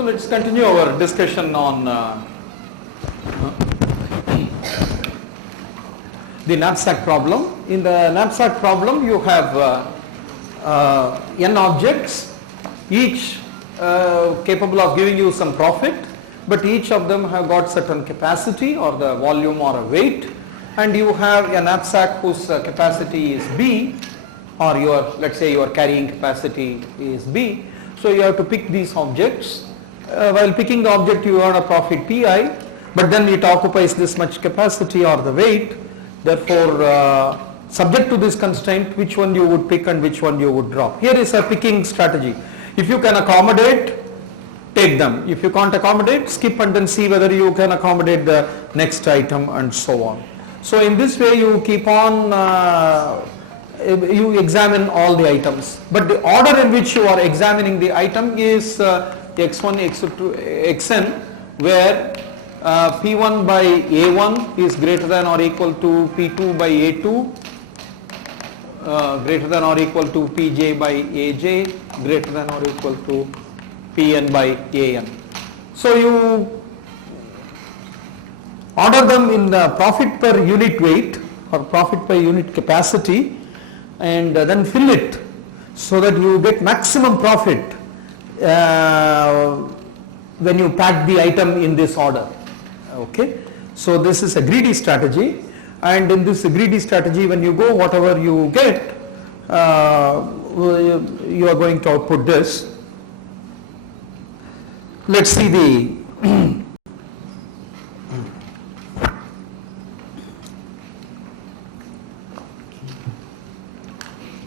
So let's continue our discussion on the knapsack problem. In the knapsack problem, you have n objects, each capable of giving you some profit, but each of them have got certain capacity or the volume or a weight, and you have a knapsack whose capacity is B, or your, let's say your carrying capacity is B. So you have to pick these objects. While picking the object, you earn a profit Pi, but then it occupies this much capacity or the weight. Therefore, subject to this constraint, which one you would pick and which one you would drop. Here is a picking strategy. If you can accommodate, take them. If you can't accommodate, skip and then see whether you can accommodate the next item and so on. So in this way you keep on, you examine all the items. But the order in which you are examining the item is x1, x2, xn, where P1 by A1 is greater than or equal to P2 by A2, greater than or equal to Pj by Aj, greater than or equal to Pn by An. So you order them in the profit per unit weight or profit per unit capacity, and then fill it so that you get maximum profit when you pack the item in this order. Okay, so this is a greedy strategy, and in this greedy strategy, when you go, whatever you get, you are going to output this. Let's see the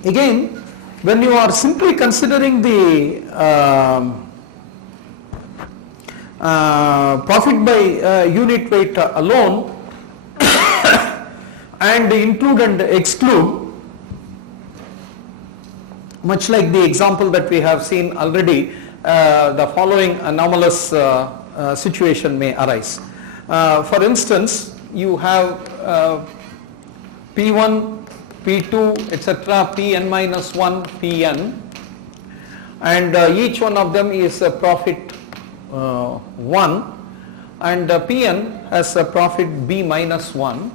again, when you are simply considering the profit by unit weight alone and include and exclude, much like the example that we have seen already, the following anomalous situation may arise. For instance, you have P1, P2, etc., Pn minus 1, Pn, and each one of them is a profit 1, and Pn has a profit B minus 1,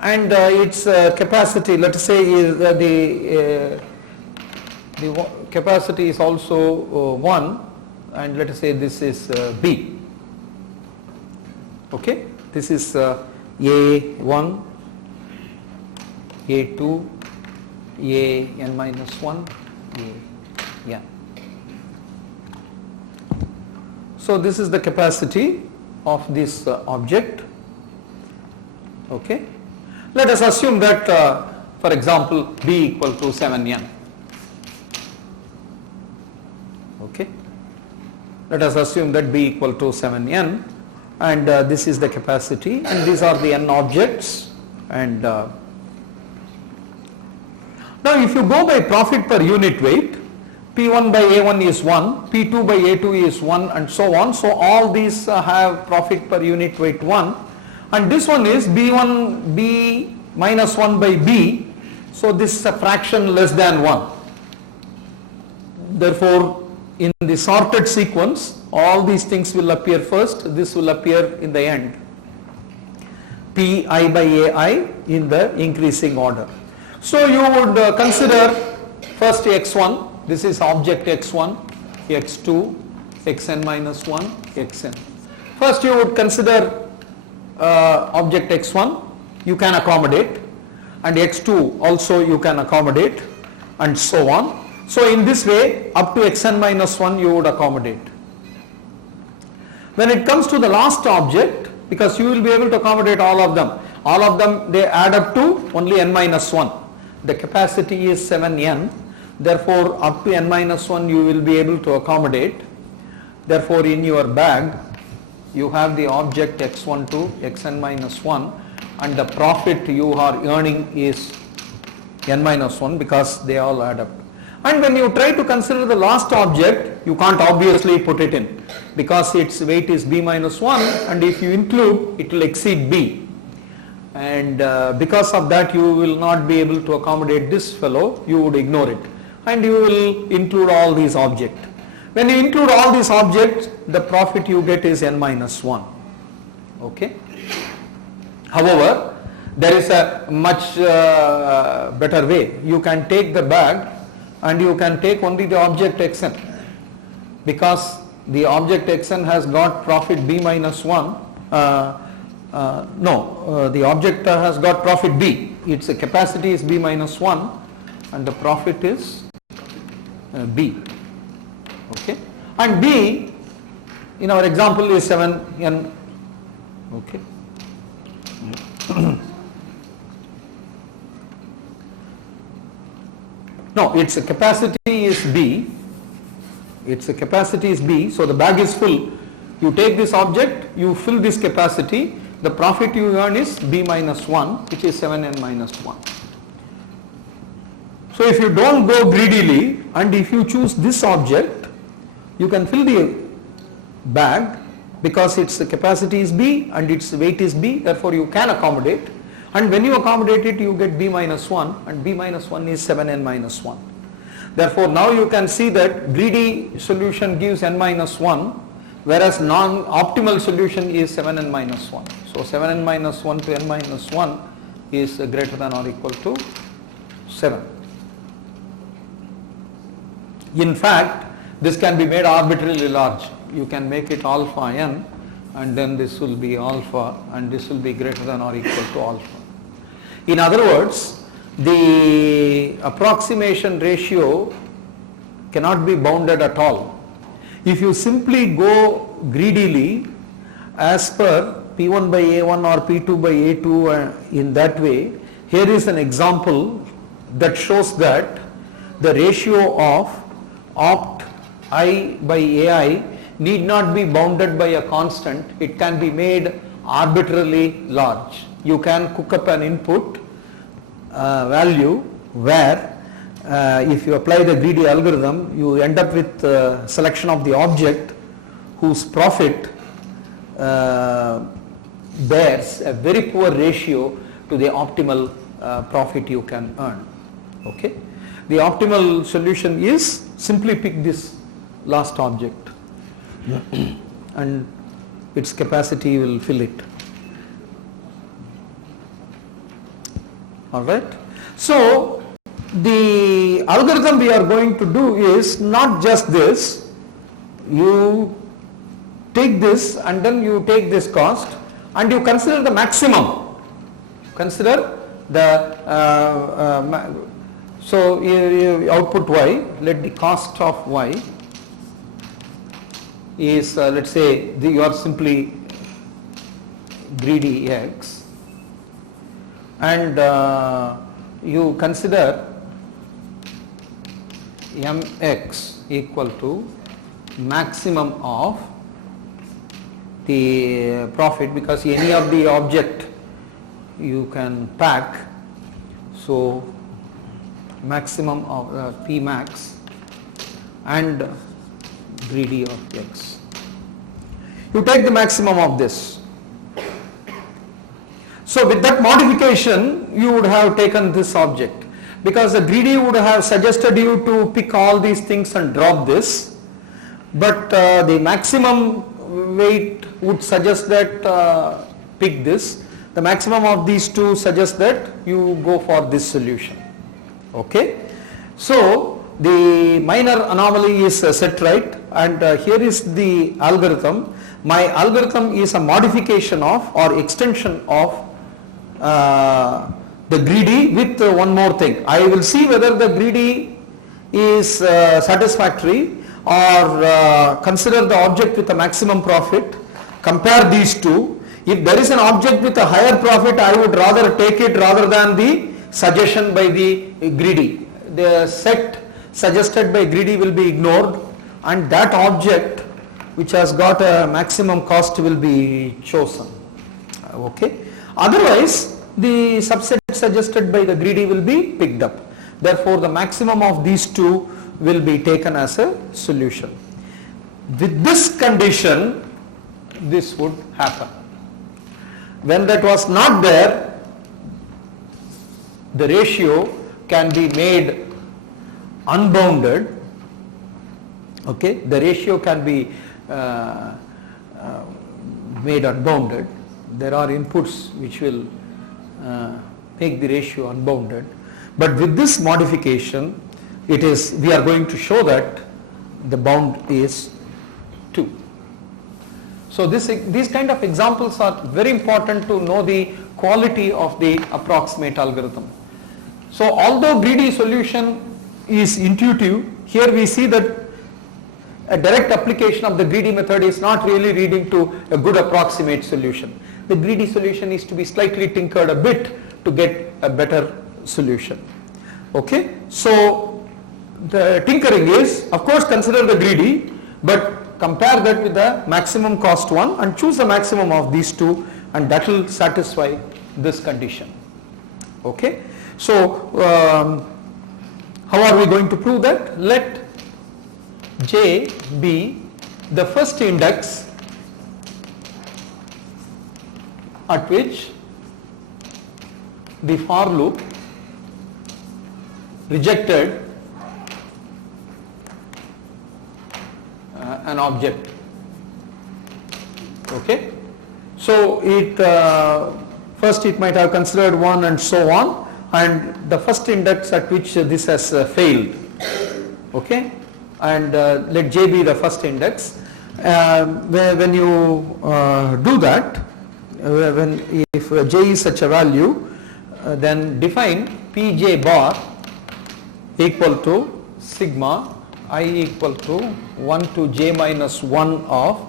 and its capacity, let us say, is the capacity is also 1, and let us say this is B. Okay, this is A1, A2, An minus 1, An. So this is the capacity of this object. Okay, let us assume that for example B equal to 7n. Okay, let us assume that B equal to 7n, and this is the capacity, and these are the n objects. And now if you go by profit per unit weight, P1 by A1 is 1, P2 by A2 is 1, and so on. So all these have profit per unit weight 1, and this one is B1 B minus 1 by B. So this is a fraction less than 1. Therefore, in the sorted sequence, all these things will appear first, this will appear in the end. Pi by Ai in the increasing order. So you would consider first x1, this is object x1, x2, xn minus 1, xn. First you would consider object x1, you can accommodate, and x2 also you can accommodate, and so on. So in this way, up to xn minus 1 you would accommodate. When it comes to the last object, because you will be able to accommodate all of them, they add up to only n minus 1. The capacity is 7n, therefore up to n minus 1 you will be able to accommodate. Therefore in your bag you have the object x1 to xn minus 1, and the profit you are earning is n minus 1 because they all add up. And when you try to consider the last object, you can't obviously put it in because its weight is B minus 1, and if you include, it will exceed B. And because of that you will not be able to accommodate this fellow, you would ignore it and you will include all these objects. When you include all these objects, the profit you get is n minus 1. Okay. However, there is a much better way. You can take the bag and you can take only the object xn, because the object xn has got profit b minus 1. The object has got profit b. Its capacity is b minus 1 and the profit is b. Okay. And b in our example is 7n. Okay. No, its capacity is b. Its capacity is b. So the bag is full. You take this object, you fill this capacity. The profit you earn is b minus 1, which is 7n minus 1. So if you don't go greedily and if you choose this object, you can fill the bag because its capacity is b and its weight is b, therefore you can accommodate, and when you accommodate it you get b minus 1 and b minus 1 is 7n minus 1. Therefore now you can see that greedy solution gives n minus 1, whereas non-optimal solution is 7n minus 1. So 7n minus 1 to n minus 1 is greater than or equal to 7. In fact, this can be made arbitrarily large. You can make it alpha n and then this will be alpha and this will be greater than or equal to alpha. In other words, the approximation ratio cannot be bounded at all. If you simply go greedily as per P1 by A1 or P2 by A2 in that way, here is an example that shows that the ratio of opt I by AI need not be bounded by a constant. It can be made arbitrarily large. You can cook up an input value where if you apply the greedy algorithm, you end up with a selection of the object whose profit bears a very poor ratio to the optimal profit you can earn. Okay. The optimal solution is simply pick this last object and its capacity will fill it. Alright. So the algorithm we are going to do is not just this. You take this and then you take this cost and you consider the maximum. Consider the so you output y, let the cost of y is let us say you are simply greedy x, and you consider mx equal to maximum of the profit, because any of the object you can pack, so maximum of p max and greedy of x. You take the maximum of this. So with that modification you would have taken this object, because the greedy would have suggested you to pick all these things and drop this, but the maximum weight would suggest that pick this. The maximum of these two suggests that you go for this solution. Okay. So the minor anomaly is set right, and here is the algorithm. My algorithm is a modification of or extension of the greedy with one more thing. I will see whether the greedy is satisfactory, or consider the object with a maximum profit, compare these two. If there is an object with a higher profit, I would rather take it rather than the suggestion by the greedy. The set suggested by greedy will be ignored, and that object which has got a maximum cost will be chosen. Okay. Otherwise, the subset suggested by the greedy will be picked up. Therefore, the maximum of these two will be taken as a solution. With this condition, this would happen. When that was not there, the ratio can be made unbounded, Okay, the ratio can be made unbounded. There are inputs which will make the ratio unbounded, but with this modification we are going to show that the bound is 2. So these kind of examples are very important to know the quality of the approximate algorithm. So although greedy solution is intuitive, here we see that a direct application of the greedy method is not really leading to a good approximate solution. The greedy solution is to be slightly tinkered a bit to get a better solution. Okay, so the tinkering is, of course, consider the greedy, but compare that with the maximum cost one and choose the maximum of these two, and that will satisfy this condition. Okay, so how are we going to prove that? Let J be the first index at which the for loop rejected an object. Okay, so it first it might have considered 1 and so on, and the first index at which this has failed. Okay, and let J be the first index. When you do that, if J is such a value, then define Pj bar equal to sigma I equal to 1 to j minus 1 of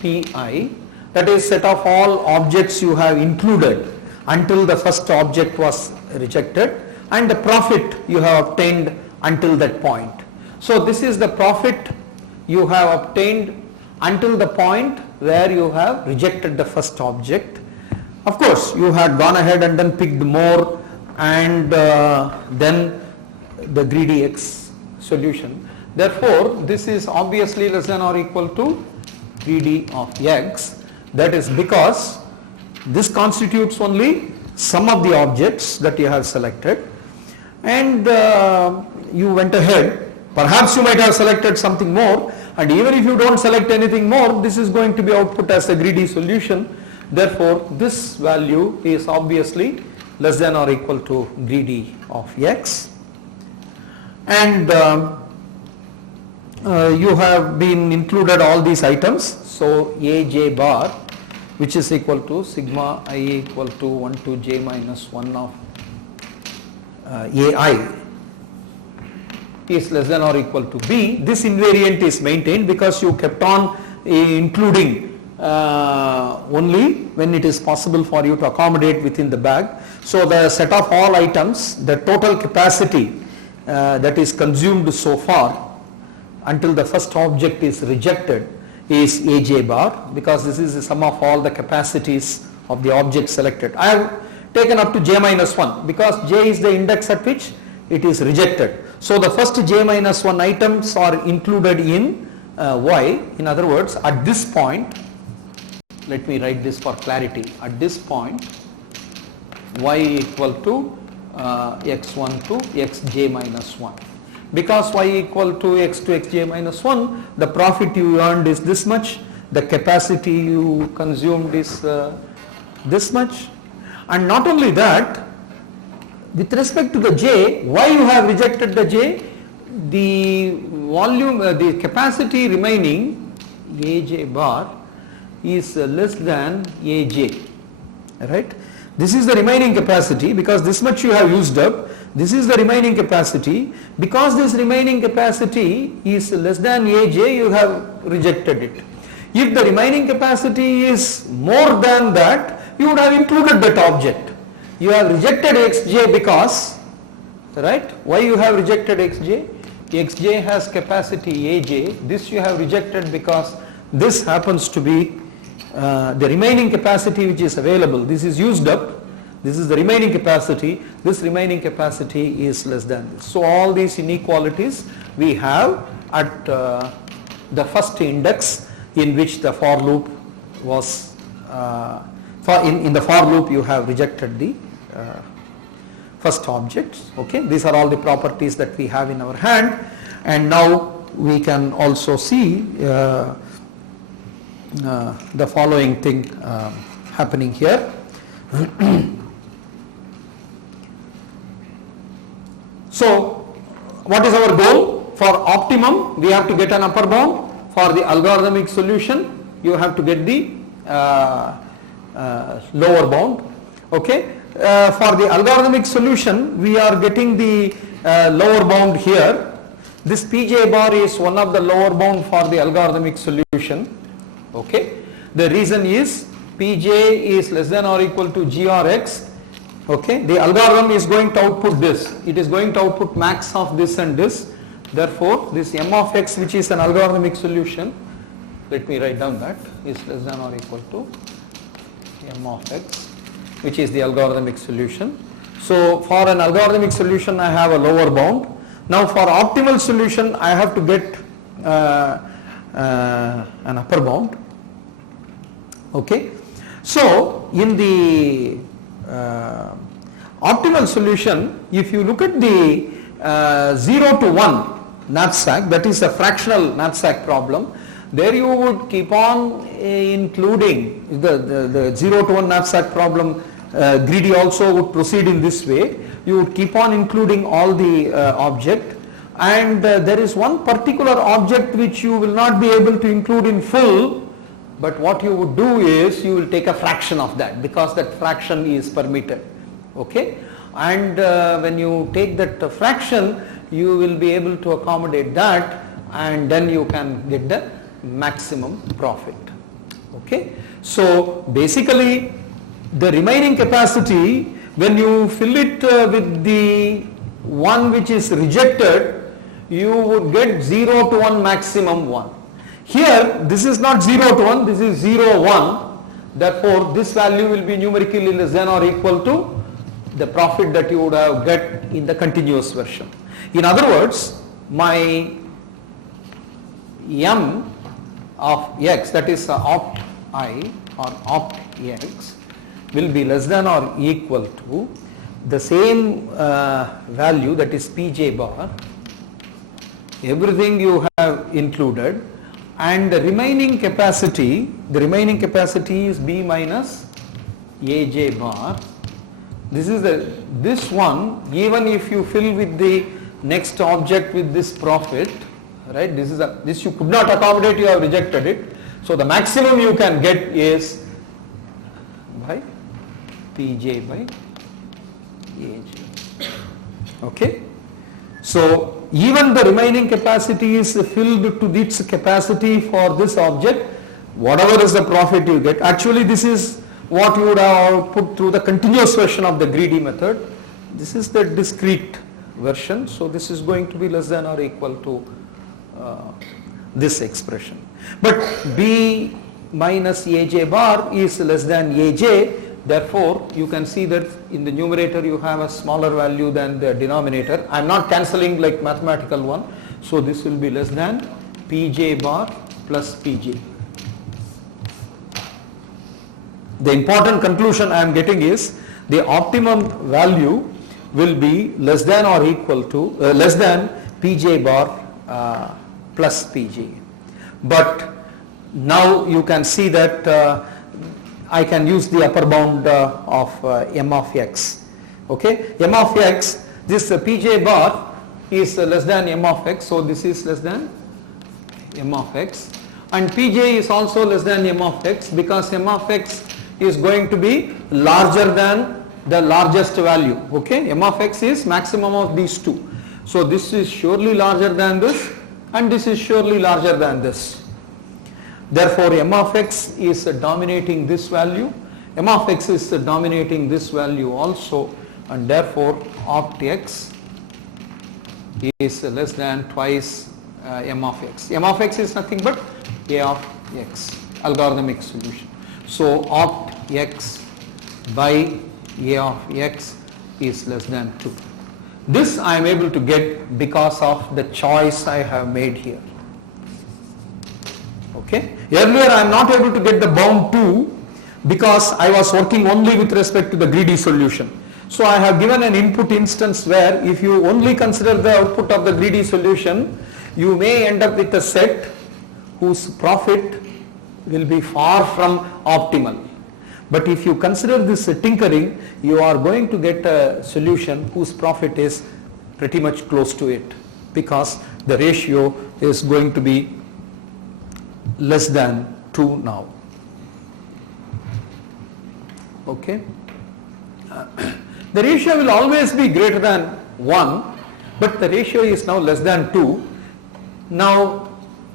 Pi, that is set of all objects you have included until the first object was rejected, and the profit you have obtained until that point. So this is the profit you have obtained until the point where you have rejected the first object. Of course, you had gone ahead and then picked more, and then the greedy x solution. Therefore, this is obviously less than or equal to greedy of x. That is because this constitutes only some of the objects that you have selected, and you went ahead. Perhaps you might have selected something more, and even if you don't select anything more, this is going to be output as a greedy solution. Therefore, this value is obviously less than or equal to greedy of x, and you have been included all these items. So Aj bar, which is equal to sigma I equal to 1 to j minus 1 of Ai, is less than or equal to B. This invariant is maintained because you kept on including only when it is possible for you to accommodate within the bag. So the set of all items, the total capacity that is consumed so far until the first object is rejected is Aj bar, because this is the sum of all the capacities of the object selected. I have taken up to j minus 1 because j is the index at which it is rejected. So the first j minus 1 items are included in y. In other words, at this point, let me write this for clarity. At this point, y equal to x1 to xj minus 1. Because y equal to x to xj minus 1, the profit you earned is this much, the capacity you consumed is this much, and not only that, with respect to the j, why you have rejected the j, the volume, the capacity remaining Aj bar is less than Aj, right? This is the remaining capacity because this much you have used up. This is the remaining capacity. Because this remaining capacity is less than Aj, you have rejected it. If the remaining capacity is more than that, you would have included that object. You have rejected xj because, right? Why you have rejected xj? Xj has capacity Aj. This you have rejected because this happens to be the remaining capacity which is available. This is used up. This is the remaining capacity. This remaining capacity is less than this. So all these inequalities we have at the first index in which the for loop was in the for loop you have rejected the first objects. Okay, these are all the properties that we have in our hand, and now we can also see the following thing happening here. So what is our goal? For optimum we have to get an upper bound. For the algorithmic solution you have to get the lower bound. Okay. For the algorithmic solution we are getting the lower bound here. This Pj bar is one of the lower bound for the algorithmic solution. Okay. The reason is Pj is less than or equal to g or x. Okay. The algorithm is going to output this. It is going to output max of this and this. Therefore, this m of x, which is an algorithmic solution, let me write down that, is less than or equal to m of x, which is the algorithmic solution. So for an algorithmic solution I have a lower bound. Now for optimal solution I have to get an upper bound. Okay. So in the optimal solution, if you look at the 0 to 1 knapsack, that is a fractional knapsack problem, there you would keep on including the 0 to 1 knapsack problem. Greedy also would proceed in this way. You would keep on including all the object, and there is one particular object which you will not be able to include in full, but what you would do is you will take a fraction of that, because that fraction is permitted. Okay. And when you take that fraction, you will be able to accommodate that, and then you can get the maximum profit. Okay. So basically the remaining capacity, when you fill it with the one which is rejected, you would get 0 to 1 maximum 1. Here this is not 0 to 1, this is 0 1. Therefore this value will be numerically less than or equal to the profit that you would have get in the continuous version. In other words, my m of x, that is opt I or opt x, will be less than or equal to the same value, that is Pj bar, everything you have included, and the remaining capacity is B minus Aj bar. This is this one, even if you fill with the next object with this profit, right, this you could not accommodate, you have rejected it. So the maximum you can get is by Pj by Aj. Okay. So even the remaining capacity is filled to its capacity for this object, whatever is the profit you get. Actually this is what you would have put through the continuous version of the greedy method. This is the discrete version, so this is going to be less than or equal to this expression. But B minus Aj bar is less than Aj, therefore you can see that in the numerator you have a smaller value than the denominator. I am not cancelling like mathematical one, so this will be less than Pj bar plus Pj. The important conclusion I am getting is the optimum value will be less than or equal to less than Pj bar plus Pj. But now you can see that I can use the upper bound of m of x. Okay, m of x, this Pj bar is less than m of x, so this is less than m of x, and Pj is also less than m of x, because m of x is going to be larger than the largest value. Okay, m of x is maximum of these two, so this is surely larger than this, and this is surely larger than this. Therefore m of x is dominating this value, m of x is dominating this value also, and therefore opt x is less than twice m of x. M of x is nothing but a of x, algorithmic solution. So opt x by a of x is less than 2. This I am able to get because of the choice I have made here. Okay. Earlier I am not able to get the bound 2 because I was working only with respect to the greedy solution. So I have given an input instance where if you only consider the output of the greedy solution, you may end up with a set whose profit will be far from optimal. But if you consider this tinkering, you are going to get a solution whose profit is pretty much close to it, because the ratio is going to be less than 2 now. Okay. The ratio will always be greater than 1, but the ratio is now less than 2. Now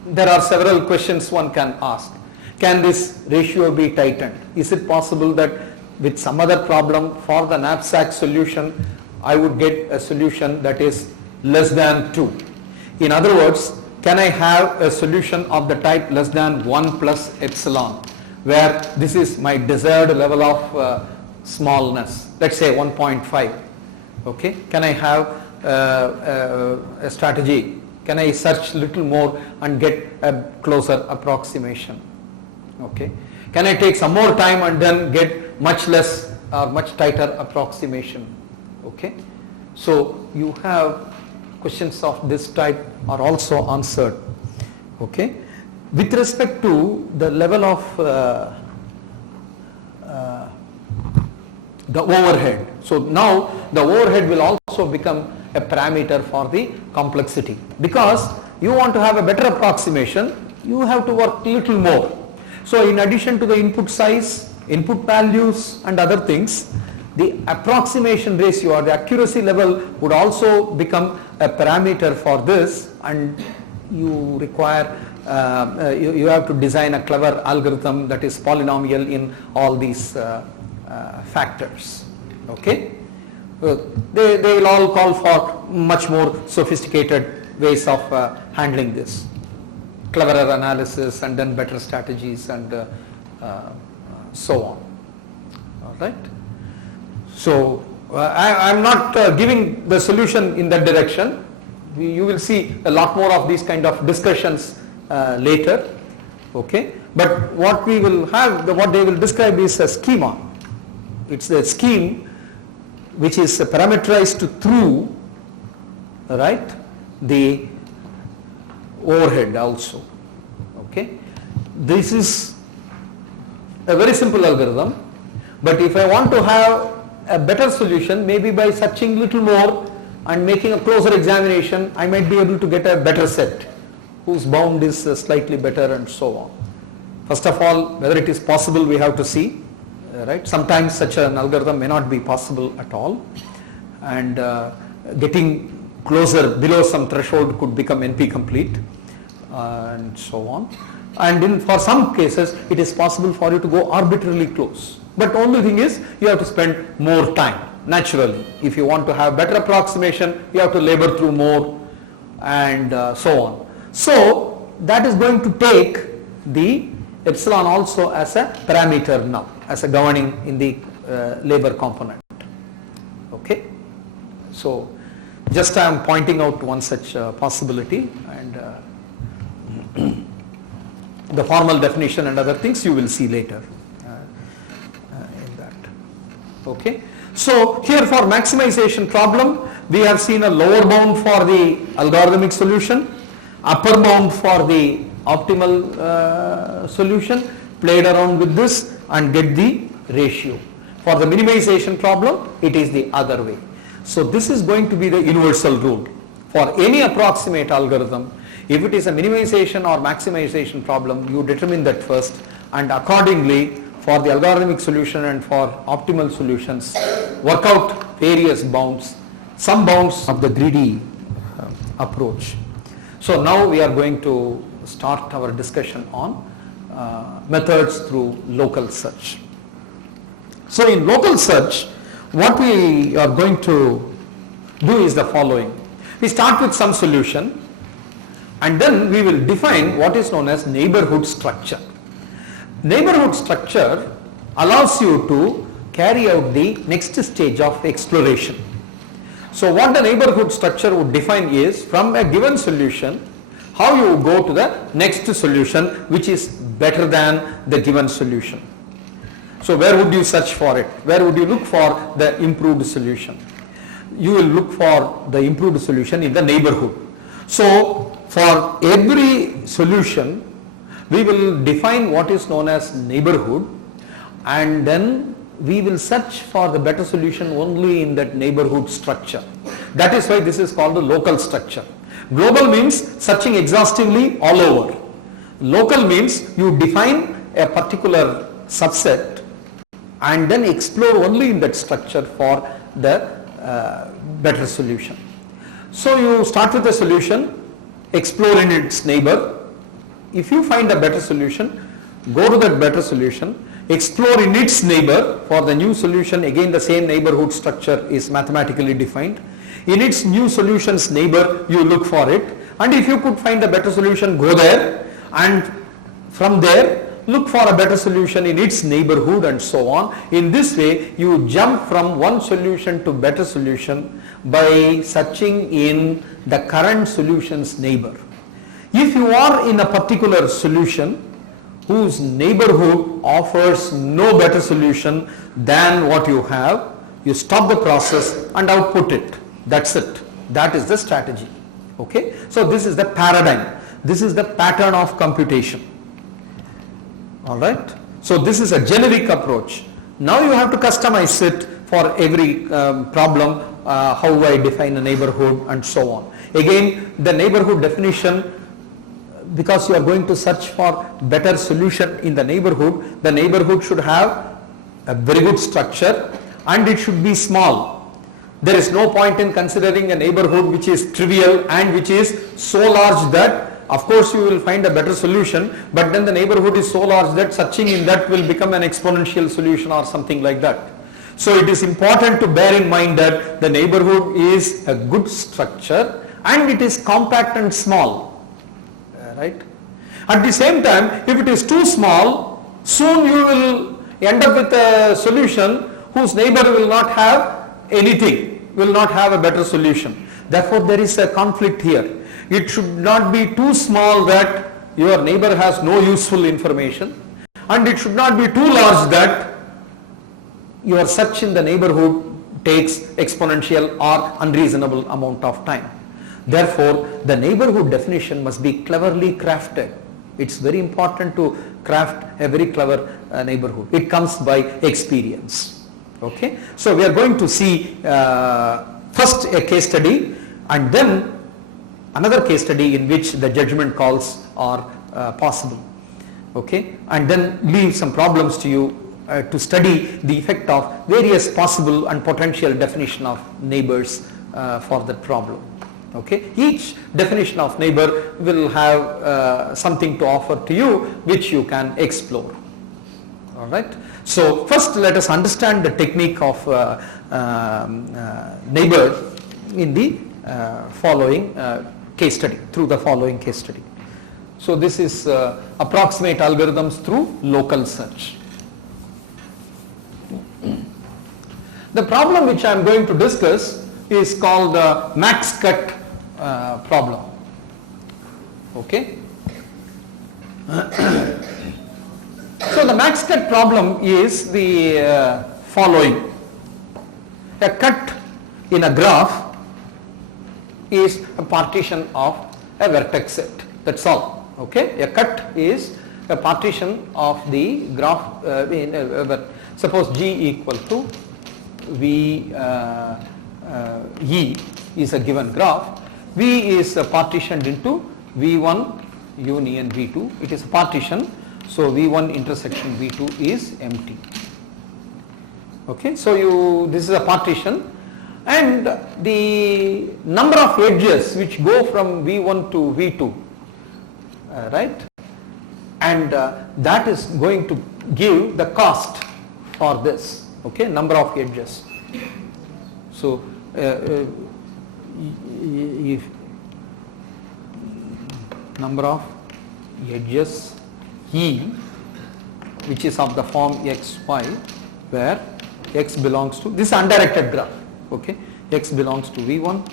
there are several questions one can ask. Can this ratio be tightened? Is it possible that with some other problem for the knapsack solution, I would get a solution that is less than 2? In other words, can I have a solution of the type less than 1 plus epsilon, where this is my desired level of smallness, let's say 1.5. Okay, can I have a strategy? Can I search little more and get a closer approximation? Okay, can I take some more time and then get much less or much tighter approximation? Okay, so you have questions of this type are also answered. Okay, with respect to the level of the overhead. So now the overhead will also become a parameter for the complexity, because you want to have a better approximation, you have to work little more. So in addition to the input size, input values and other things, the approximation ratio or the accuracy level would also become a parameter for this, and you require you have to design a clever algorithm that is polynomial in all these factors. Okay, they will all call for much more sophisticated ways of handling this, cleverer analysis and then better strategies and so on. All right. So I am not giving the solution in that direction. You will see a lot more of these kind of discussions later. Okay, but what we will have, what they will describe is a schema. It's a scheme which is parameterized through, right, the overhead also. Okay, this is a very simple algorithm, but if I want to have a better solution, maybe by searching little more and making a closer examination, I might be able to get a better set whose bound is slightly better and so on. First of all, whether it is possible we have to see, right? Sometimes such an algorithm may not be possible at all, and getting closer below some threshold could become NP complete and so on. And for some cases it is possible for you to go arbitrarily close, but only thing is you have to spend more time. Naturally, if you want to have better approximation, you have to labor through more and so on. So that is going to take the epsilon also as a parameter now, as a governing in the labor component. Okay, so just I am pointing out one such possibility, and the formal definition and other things you will see later in that. Okay, so here for maximization problem we have seen a lower bound for the algorithmic solution, upper bound for the optimal solution, played around with this and get the ratio. For the minimization problem it is the other way. So this is going to be the universal rule for any approximate algorithm. If it is a minimization or maximization problem, you determine that first, and accordingly for the algorithmic solution and for optimal solutions work out various bounds, some bounds of the greedy approach. So now we are going to start our discussion on methods through local search. So in local search, what we are going to do is the following. We start with some solution, and then we will define what is known as neighborhood structure. Neighborhood structure allows you to carry out the next stage of exploration. So what the neighborhood structure would define is, from a given solution, how you go to the next solution which is better than the given solution. So where would you search for it? Where would you look for the improved solution? You will look for the improved solution in the neighborhood. So for every solution we will define what is known as neighborhood, and then we will search for the better solution only in that neighborhood structure. That is why this is called the local structure. Global means searching exhaustively all over. Local means you define a particular subset and then explore only in that structure for the better solution. So you start with a solution, explore in its neighbor. If you find a better solution, go to that better solution, explore in its neighbor. For the new solution, again the same neighborhood structure is mathematically defined. In its new solution's neighbor, you look for it, and if you could find a better solution, go there, and from there look for a better solution in its neighborhood, and so on. In this way you jump from one solution to better solution by searching in the current solution's neighbor. If you are in a particular solution whose neighborhood offers no better solution than what you have, you stop the process and output it. That's it. That is the strategy. Okay. So this is the paradigm. This is the pattern of computation. Alright. So this is a generic approach. Now you have to customize it for every problem, how I define a neighborhood and so on. Again, the neighborhood definition, because you are going to search for better solution in the neighborhood should have a very good structure and it should be small. There is no point in considering a neighborhood which is trivial and which is so large that of course you will find a better solution, but then the neighborhood is so large that searching in that will become an exponential solution or something like that. So it is important to bear in mind that the neighborhood is a good structure and it is compact and small, right? At the same time, if it is too small, soon you will end up with a solution whose neighbor will not have anything, will not have a better solution. Therefore there is a conflict here. It should not be too small that your neighbor has no useful information, and it should not be too large that your search in the neighborhood takes exponential or unreasonable amount of time. Therefore the neighborhood definition must be cleverly crafted. It's very important to craft a very clever neighborhood. It comes by experience. Okay, so we are going to see first a case study and then another case study in which the judgment calls are possible. Okay, and then leave some problems to you to study the effect of various possible and potential definition of neighbors for that problem. Okay, each definition of neighbor will have something to offer to you which you can explore. All right. So first let us understand the technique of neighbor in the following case study, through the following case study. So this is approximate algorithms through local search. The problem which I am going to discuss is called the max cut problem. Okay. So the max cut problem is the following. A cut in a graph is a partition of a vertex set. That's all. Okay. A cut is a partition of the graph. Suppose G equal to V E is a given graph. V is partitioned into V1 union V2. It is a partition. So V1 intersection V2 is empty. Okay, so this is a partition, and the number of edges which go from V1 to V2, right? And that is going to give the cost for this. Okay, number of edges. So if number of edges E, which is of the form xy, where x belongs to, this is undirected graph. Okay, x belongs to V1,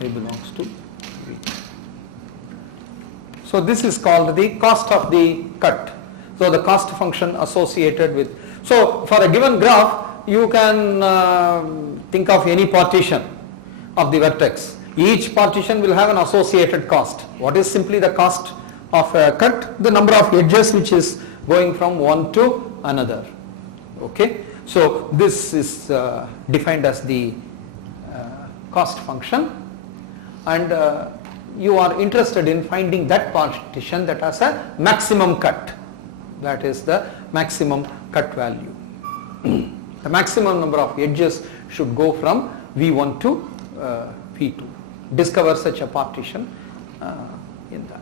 y belongs to V2. So this is called the cost of the cut. So the cost function associated with, so for a given graph you can think of any partition of the vertex. Each partition will have an associated cost. What is simply the cost of a cut? The number of edges which is going from one to another. Okay. So this is defined as the cost function, and you are interested in finding that partition that has a maximum cut. That is the maximum cut value. The maximum number of edges should go from V1 to V2. Discover such a partition in that.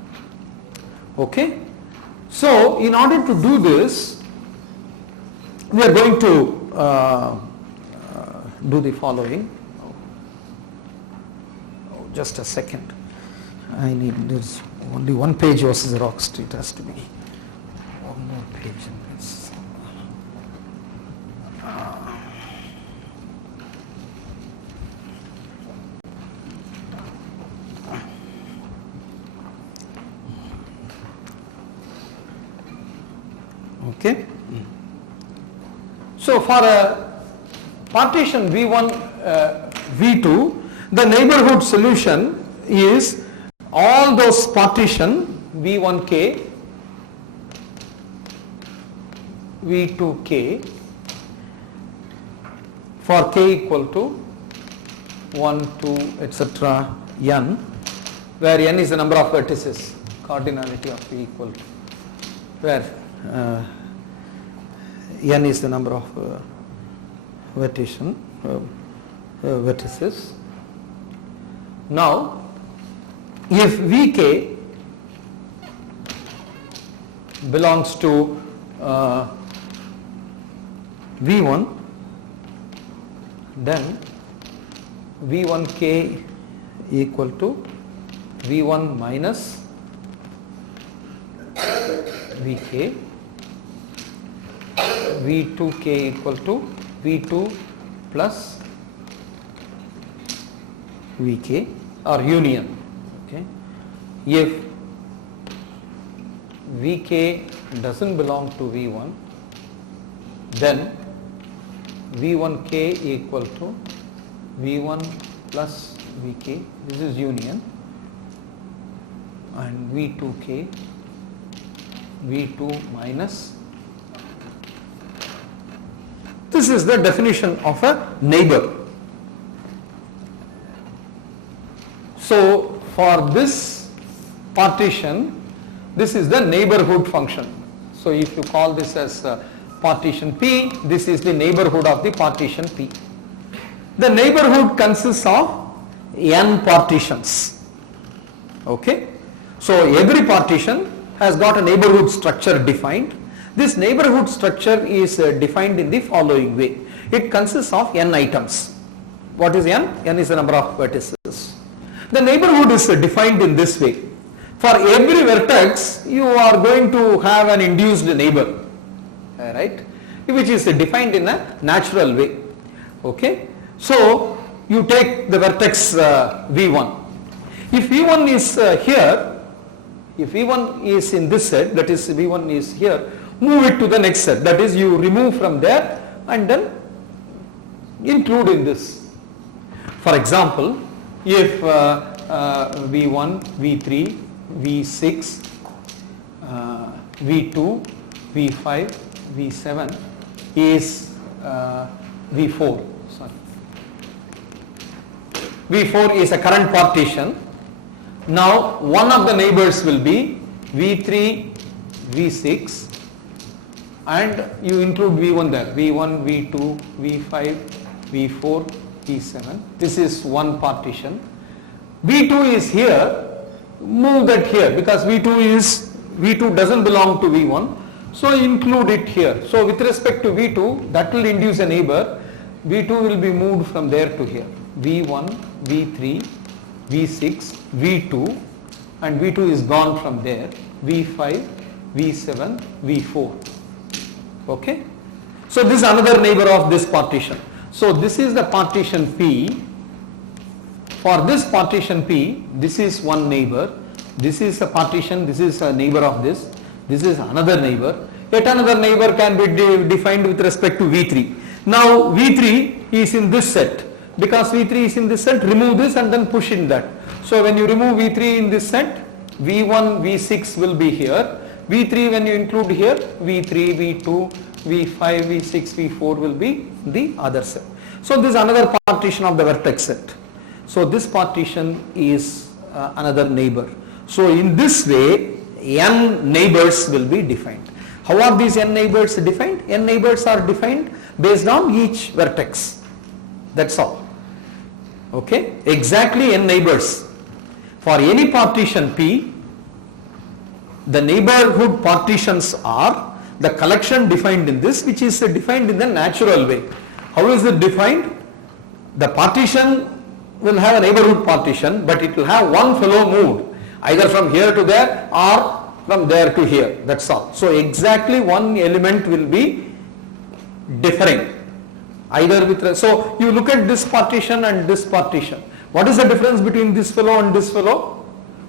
Okay. So in order to do this, we are going to do the following. Just a second. I need, there's only one page was Xeroxed. It has to be one more page in this. Okay. So for a partition V1, V2, the neighborhood solution is all those partition V1k, V2k for k equal to 1, 2, etc. n, where n is the number of vertices, cardinality of p equal to, where n is the number of vertices. Now, if Vk belongs to V1, then V1k equal to V1 minus Vk, V2k equal to V2 plus Vk, or union. Okay. If Vk doesn't belong to V1, then V1k equal to V1 plus Vk, this is union, and V2k, V2 minus. This is the definition of a neighbor. So for this partition, this is the neighborhood function. So if you call this as partition P, this is the neighborhood of the partition P. The neighborhood consists of n partitions. Okay. So every partition has got a neighborhood structure defined. This neighborhood structure is defined in the following way. It consists of n items. What is n? N is the number of vertices. The neighborhood is defined in this way. For every vertex, you are going to have an induced neighbor, right, which is defined in a natural way. Okay. So you take the vertex V1. If V1 is here, if V1 is in this set, that is V1 is here, move it to the next set, that is you remove from there and then include in this. For example, if V1, V3, V6, V2, V5, V7 is V4, sorry. V4 is a current partition. Now one of the neighbors will be V3, V6, and you include V1 there, V1, V2, V5, V4, V7. This is one partition. V2 is here, move that here because V2 doesn't belong to V1, so include it here. So with respect to V2, that will induce a neighbor. V2 will be moved from there to here. V1, V3, V6, V2, and V2 is gone from there. V5, V7, V4. Okay. So this is another neighbor of this partition. So this is the partition P. For this partition P, this is one neighbor. This is a partition, this is a neighbor of this. This is another neighbor. Yet another neighbor can be defined with respect to V3. Now V3 is in this set. because V3 is in this set, remove this and then push in that. So when you remove V3 in this set, V1, V6 will be here. V3 when you include here, V3, V2, V5, V6, V4 will be the other set. So this is another partition of the vertex set. So this partition is another neighbor. So in this way, n neighbors will be defined. How are these n neighbors defined? N neighbors are defined based on each vertex. That's all. Okay, exactly n neighbors. For any partition P, the neighborhood partitions are the collection defined in this, which is defined in the natural way. How is it defined? The partition will have a neighborhood partition, but it will have one fellow moved either from here to there or from there to here. That's all. So exactly one element will be differing either with. So you look at this partition and this partition. What is the difference between this fellow and this fellow?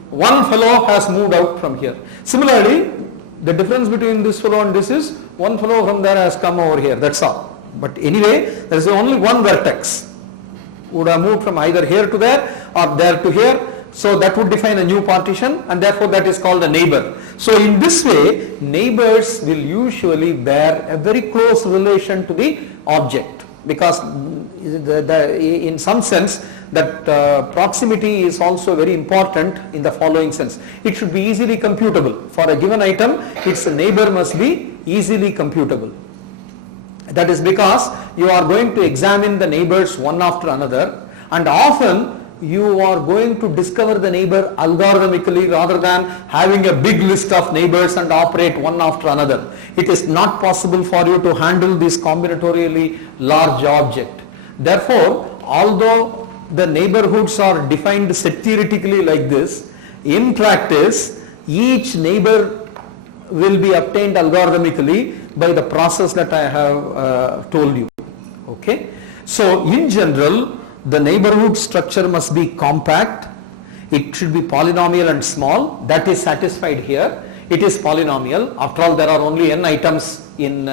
One fellow has moved out from here. Similarly, the difference between this fellow and this is one fellow from there has come over here. That's all. But anyway, there is only one vertex. Would have moved from either here to there or there to here. So that would define a new partition, and therefore that is called a neighbor. So in this way, neighbors will usually bear a very close relation to the object, because in some sense that proximity is also very important in the following sense. It should be easily computable. For a given item, its neighbor must be easily computable. That is because you are going to examine the neighbors one after another, and often you are going to discover the neighbor algorithmically rather than having a big list of neighbors and operate one after another. It is not possible for you to handle this combinatorially large object. Therefore, although the neighborhoods are defined set theoretically like this, in practice each neighbor will be obtained algorithmically by the process that I have told you. Okay. So in general, the neighborhood structure must be compact. It should be polynomial and small. That is satisfied here. It is polynomial. After all, there are only n items in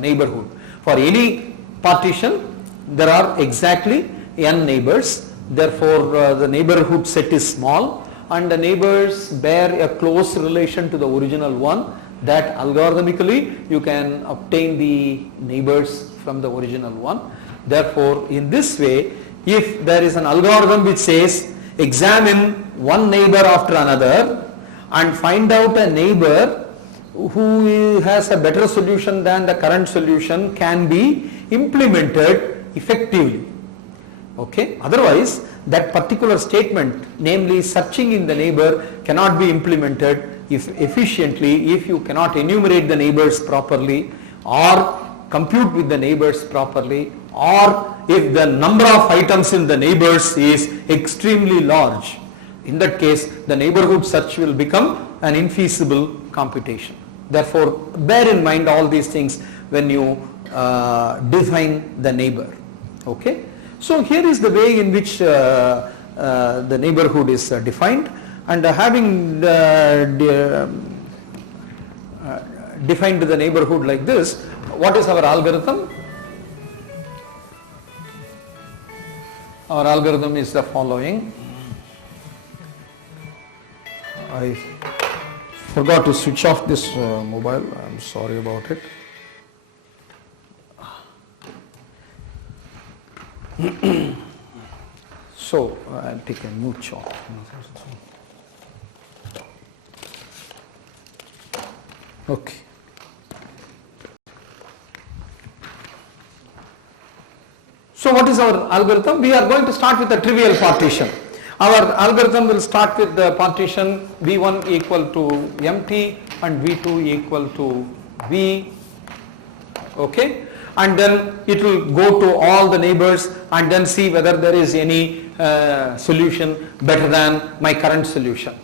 neighborhood. For any partition, there are exactly n neighbors. Therefore, the neighborhood set is small, and the neighbors bear a close relation to the original one, that algorithmically you can obtain the neighbors from the original one. Therefore, in this way, if there is an algorithm which says examine one neighbor after another and find out a neighbor who has a better solution than the current solution, can be implemented effectively. Okay. Otherwise, that particular statement, namely searching in the neighbor, cannot be implemented efficiently if you cannot enumerate the neighbors properly, or compute with the neighbors properly, or if the number of items in the neighbors is extremely large. In that case, the neighborhood search will become an infeasible computation. Therefore, bear in mind all these things when you define the neighbor. Okay. So here is the way in which the neighborhood is defined, and having defined the neighborhood like this, what is our algorithm? Our algorithm is the following. I forgot to switch off this mobile. I am sorry about it. So I'll take a new chalk. Okay. So what is our algorithm? We are going to start with a trivial partition. Our algorithm will start with the partition V1 equal to empty and V2 equal to V. Okay. And then it will go to all the neighbors and then see whether there is any solution better than my current solution.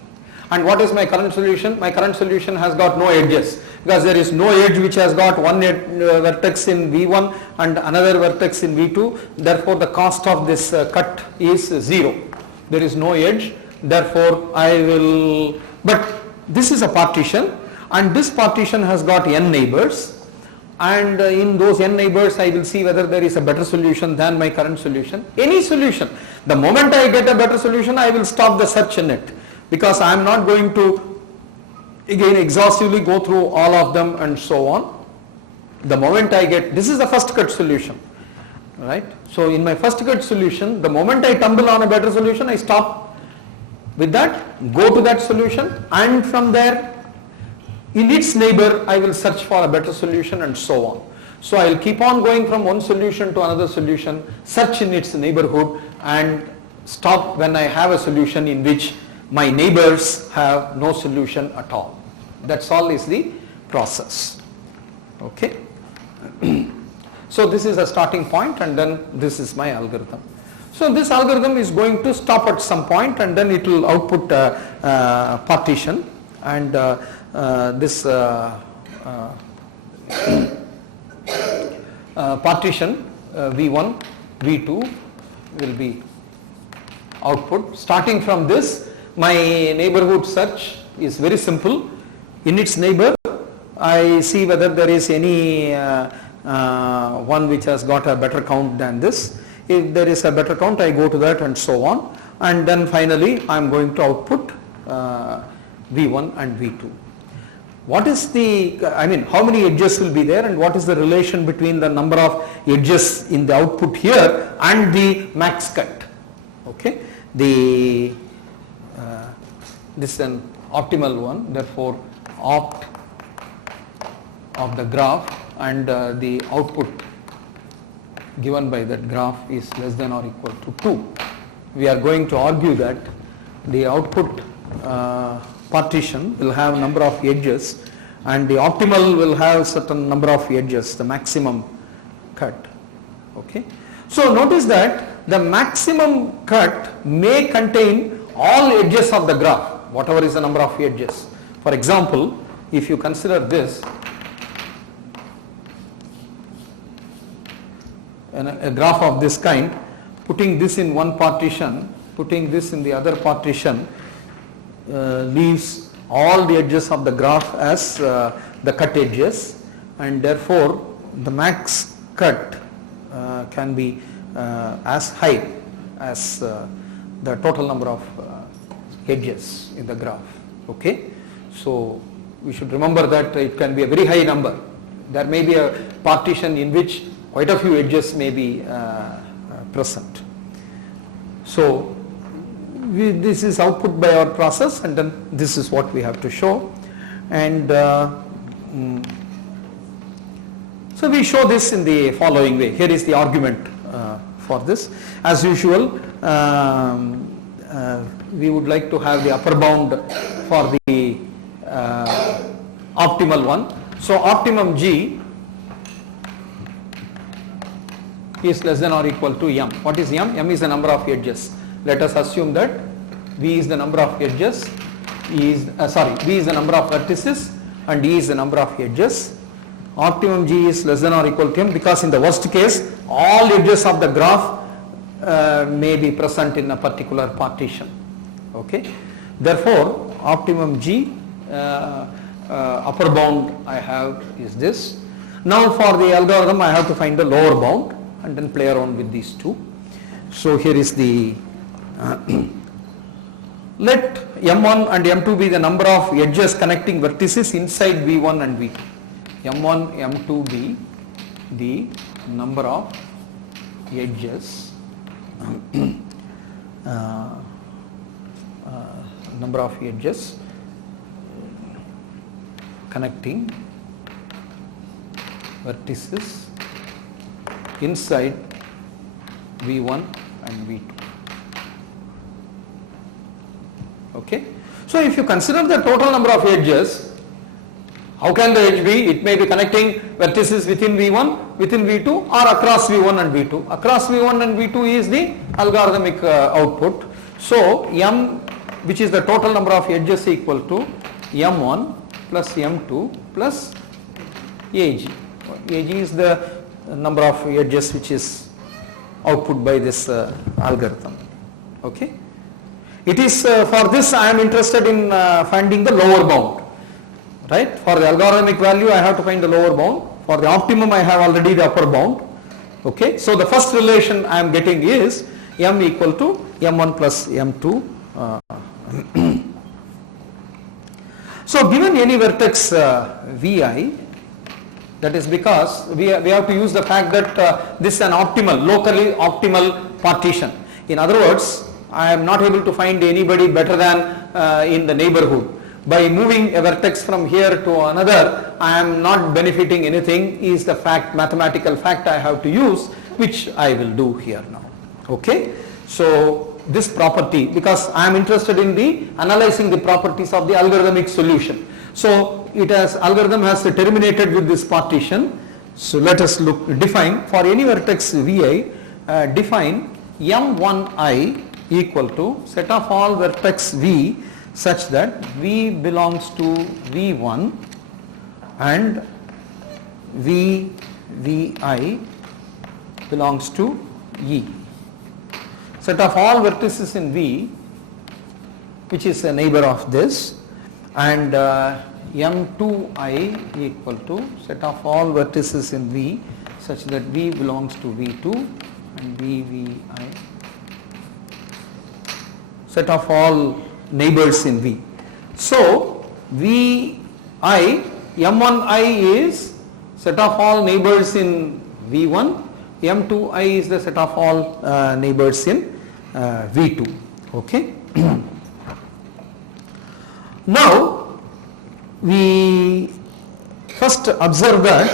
And what is my current solution? My current solution has got no edges, because there is no edge which has got one vertex in V1 and another vertex in V2. Therefore, the cost of this cut is 0. There is no edge. Therefore, but this is a partition, and this partition has got n neighbors. and in those n neighbors I will see whether there is a better solution than my current solution. Any solution. The moment I get a better solution, I will stop the search in it, because I am not going to again exhaustively go through all of them and so on. The moment I get, this is the first cut solution, right? So in my first cut solution, the moment I tumble on a better solution, I stop with that, go to that solution, and from there in its neighbor I will search for a better solution and so on. So I will keep on going from one solution to another solution, search in its neighborhood, and stop when I have a solution in which my neighbors have no solution at all. That's all is the process. Okay. So this is a starting point, and then this is my algorithm. So this algorithm is going to stop at some point, and then it will output partition, and this partition V1, V2 will be output. Starting from this, my neighborhood search is very simple. In its neighbor, I see whether there is any one which has got a better count than this. If there is a better count, I go to that and so on, and then finally I am going to output V1 and V2. What is the, how many edges will be there, and what is the relation between the number of edges in the output here and the max cut? Okay, this is an optimal one, therefore opt of the graph, and the output given by that graph is less than or equal to 2. We are going to argue that the output partition will have number of edges, and the optimal will have certain number of edges, the maximum cut. Okay. So notice that the maximum cut may contain all edges of the graph, whatever is the number of edges. For example, if you consider this, a graph of this kind, putting this in one partition, putting this in the other partition, leaves all the edges of the graph as the cut edges, and therefore the max cut can be as high as the total number of edges in the graph. Okay, so we should remember that it can be a very high number. There may be a partition in which quite a few edges may be present. So this is output by our process, and then this is what we have to show. And so we show this in the following way. Here is the argument for this. As usual, we would like to have the upper bound for the optimal one. So optimum G is less than or equal to M. What is M? M is the number of edges. Let us assume that V is the number of edges, V is the number of vertices, and E is the number of edges. Optimum G is less than or equal to M, because in the worst case all edges of the graph may be present in a particular partition. Okay. Therefore optimum G upper bound I have is this. Now for the algorithm I have to find the lower bound and then play around with these two. So here is the let M1 and M2 be the number of edges connecting vertices inside V1 and V2. M1, M2 be the number of edges connecting vertices inside V1 and V2. Okay. So if you consider the total number of edges, how can the edge be? It may be connecting vertices within V1, within V2, or across V1 and V2. Across V1 and V2 is the algorithmic output. So M, which is the total number of edges, equal to M1 plus M2 plus AG. AG is the number of edges which is output by this algorithm. Okay. It is for this I am interested in finding the lower bound, right? For the algorithmic value I have to find the lower bound. For the optimum I have already the upper bound. Okay, so the first relation I am getting is m equal to m1 plus m2. So given any vertex vi, that is because we have to use the fact that this is an optimal, locally optimal partition. In other words, I am not able to find anybody better than in the neighborhood. By moving a vertex from here to another, I am not benefiting anything, is the fact, mathematical fact I have to use, which I will do here now. Okay, so this property, because I am interested in the analyzing the properties of the algorithmic solution. So algorithm has terminated with this partition. So let us define for any vertex vi, define m1i equal to set of all vertex v such that v belongs to v1 and vi belongs to e. Set of all vertices in v, which is a neighbor of this, and m2i equal to set of all vertices in v such that v belongs to v2 and vi, set of all neighbors in v. So vi, m1i is set of all neighbors in v1, m2i is the set of all neighbors in v2. Okay. Now we first observe that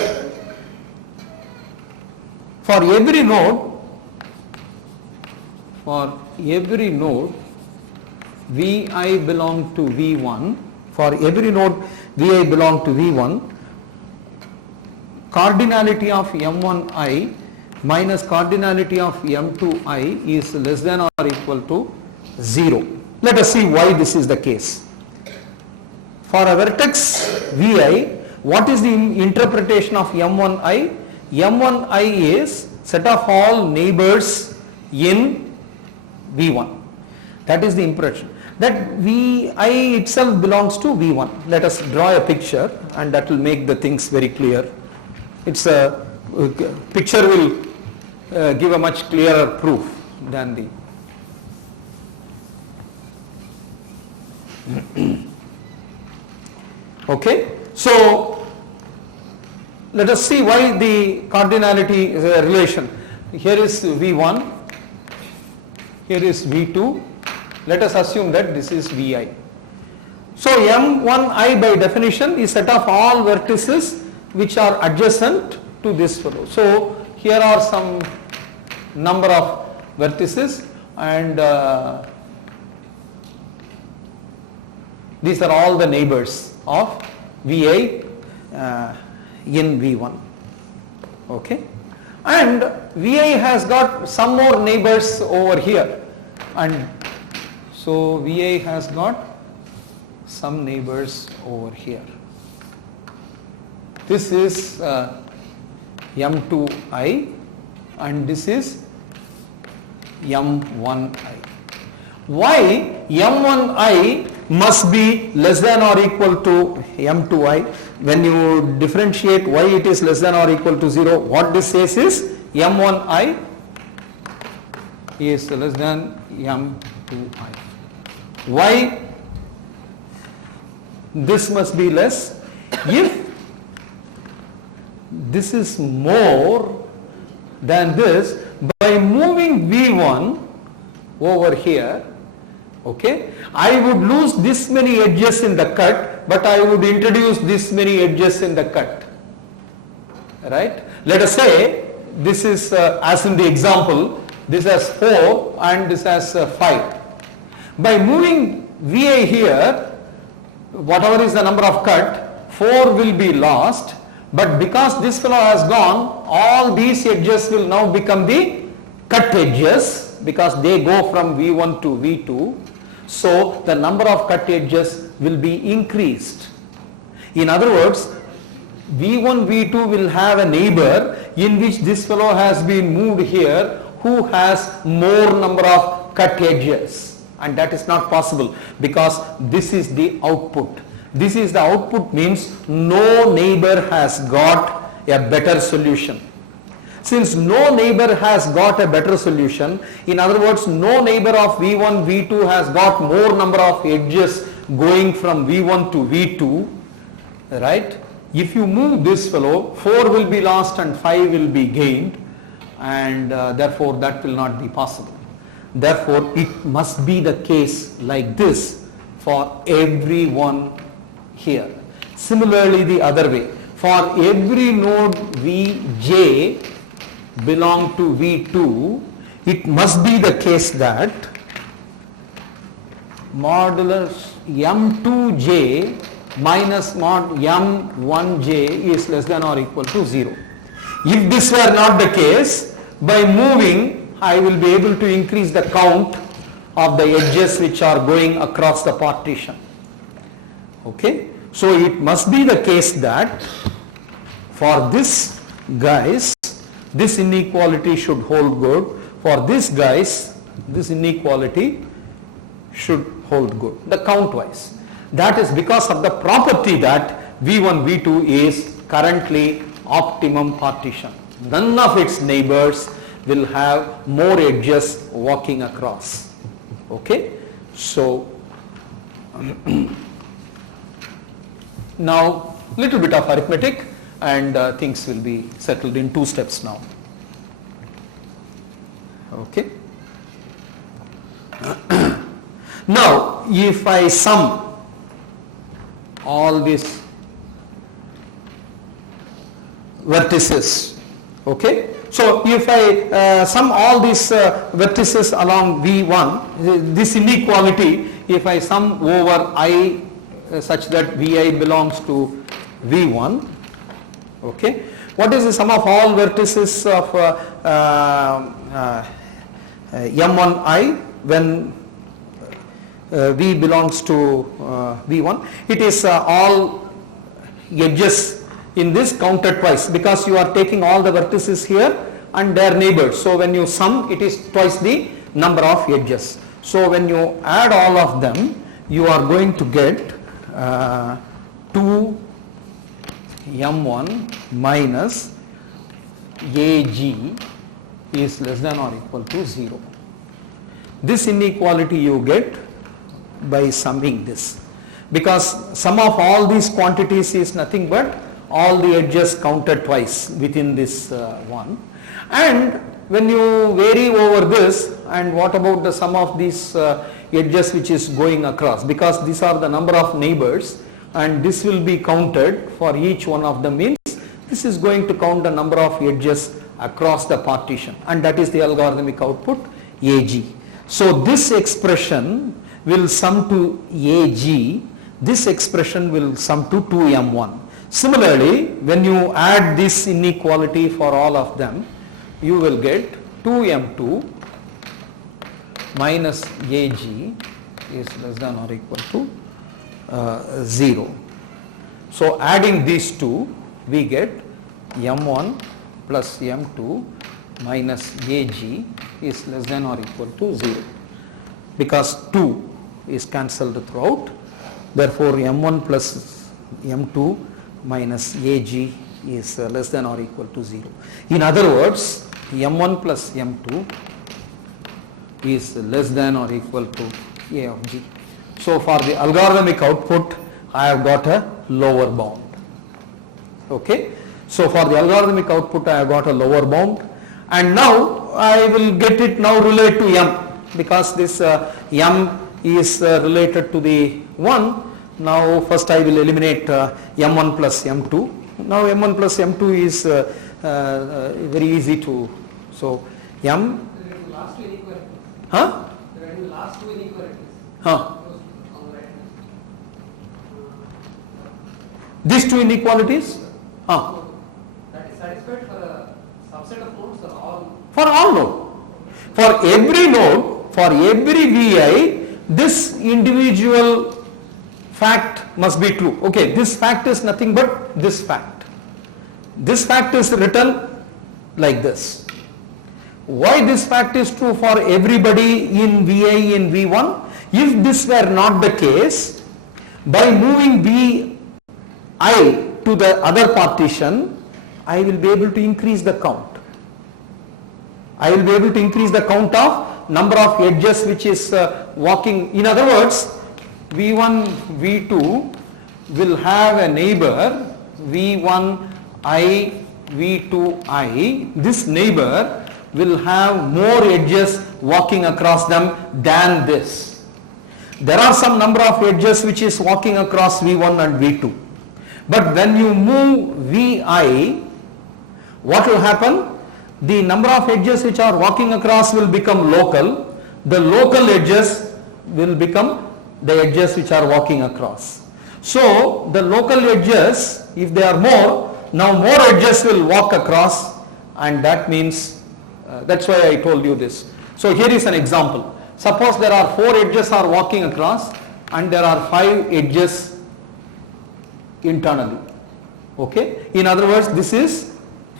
for every node vi belong to v1, for every node vi belong to v1, cardinality of m1i minus cardinality of m2i is less than or equal to 0. Let us see why this is the case. For a vertex vi, what is the interpretation of m1i? m1i is set of all neighbors in v1. That is the impression. That vi itself belongs to v1. Let us draw a picture and that will make the things very clear. It's a picture will give a much clearer proof than the okay. So let us see why the cardinality relation. Here is v1, here is v2. Let us assume that this is vi. So m1i by definition is set of all vertices which are adjacent to this fellow. So here are some number of vertices and these are all the neighbors of vi in v1. Okay, and vi has got some more neighbors over here, and so vi has got some neighbors over here. This is m2i and this is m1i. Why m1i must be less than or equal to m2i? When you differentiate why it is less than or equal to 0, what this says is m1i is less than m2i. Why this must be less? If this is more than this, by moving v1 over here, okay, I would lose this many edges in the cut, but I would introduce this many edges in the cut, right? Let us say this is as in the example, this has 4 and this has 5. By moving vi here, whatever is the number of cut, 4 will be lost, but because this fellow has gone, all these edges will now become the cut edges because they go from v1 to v2. So the number of cut edges will be increased. In other words, v1, v2 will have a neighbor in which this fellow has been moved here who has more number of cut edges, and that is not possible because this is the output. This is the output means no neighbor has got a better solution. Since no neighbor has got a better solution, in other words, no neighbor of V1, V2 has got more number of edges going from V1 to V2, right? If you move this fellow, 4 will be lost and 5 will be gained, and therefore that will not be possible. Therefore, it must be the case like this for everyone here. Similarly, the other way, for every node Vj belong to V2, it must be the case that modulus M2j minus mod M1j is less than or equal to 0. If this were not the case, by moving I will be able to increase the count of the edges which are going across the partition. Okay, so it must be the case that for this guys, this inequality should hold good. For this guys, this inequality should hold good, the count wise. That is because of the property that V1, V2 is currently optimum partition. None of its neighbors will have more edges walking across. Okay, so now little bit of arithmetic and things will be settled in 2 steps now. Okay. Now if I sum all these vertices, okay, so if I sum all these vertices along V1, this inequality, if I sum over I such that Vi belongs to V1, okay, what is the sum of all vertices of M1I when V belongs to V1? It is all edges in this counted twice, because you are taking all the vertices here and their neighbors. So when you sum, it is twice the number of edges. So when you add all of them, you are going to get 2 M1 minus AG is less than or equal to 0. This inequality you get by summing this, because sum of all these quantities is nothing but all the edges counted twice within this one. And when you vary over this, and what about the sum of these edges which is going across, because these are the number of neighbors and this will be counted for each one of them, means this is going to count the number of edges across the partition, and that is the algorithmic output AG. So this expression will sum to AG, this expression will sum to 2M1. Similarly, when you add this inequality for all of them, you will get 2M2 minus AG is less than or equal to 0. So adding these two, we get M1 plus M2 minus AG is less than or equal to 0, because 2 is cancelled throughout. Therefore, M1 plus M2 minus AG is less than or equal to 0. In other words, M1 plus M2 is less than or equal to A of G. So for the algorithmic output, I have got a lower bound. Okay. So for the algorithmic output, I have got a lower bound, and now I will get it now related to M, because this M is related to the 1. Now first I will eliminate M1 plus M2. Now M1 plus M2 is very easy to, so M. Last two inequalities. Huh? The last two inequalities. Huh? These two inequalities? Huh? That is satisfied for a subset of nodes or all? For all nodes. For every node, for every Vi, this individual fact must be true. Okay, this fact is nothing but this fact. This fact is written like this. Why this fact is true for everybody in Vi in V1? If this were not the case, by moving Vi to the other partition, I will be able to increase the count. I will be able to increase the count of number of edges which is walking. In other words, V1, V2 will have a neighbor V1I, V2I. This neighbor will have more edges walking across them than this. There are some number of edges which is walking across V1 and V2. But when you move Vi, what will happen? The number of edges which are walking across will become local. The local edges will become the edges which are walking across. So the local edges, if they are more, now more edges will walk across, and that means, that's why I told you this. So here is an example. Suppose there are 4 edges are walking across and there are 5 edges internally. Okay. In other words, this is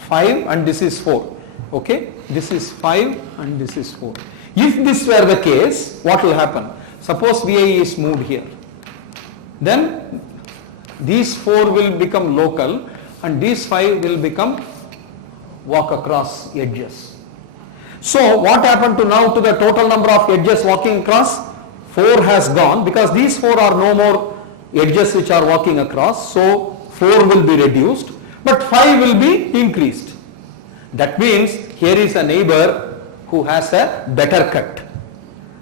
5 and this is 4. Okay. This is 5 and this is 4. If this were the case, what will happen? Suppose Vi is moved here. Then these 4 will become local and these 5 will become walk across edges. So what happened to now to the total number of edges walking across? 4 has gone, because these 4 are no more edges which are walking across. So 4 will be reduced, but 5 will be increased. That means here is a neighbor who has a better cut.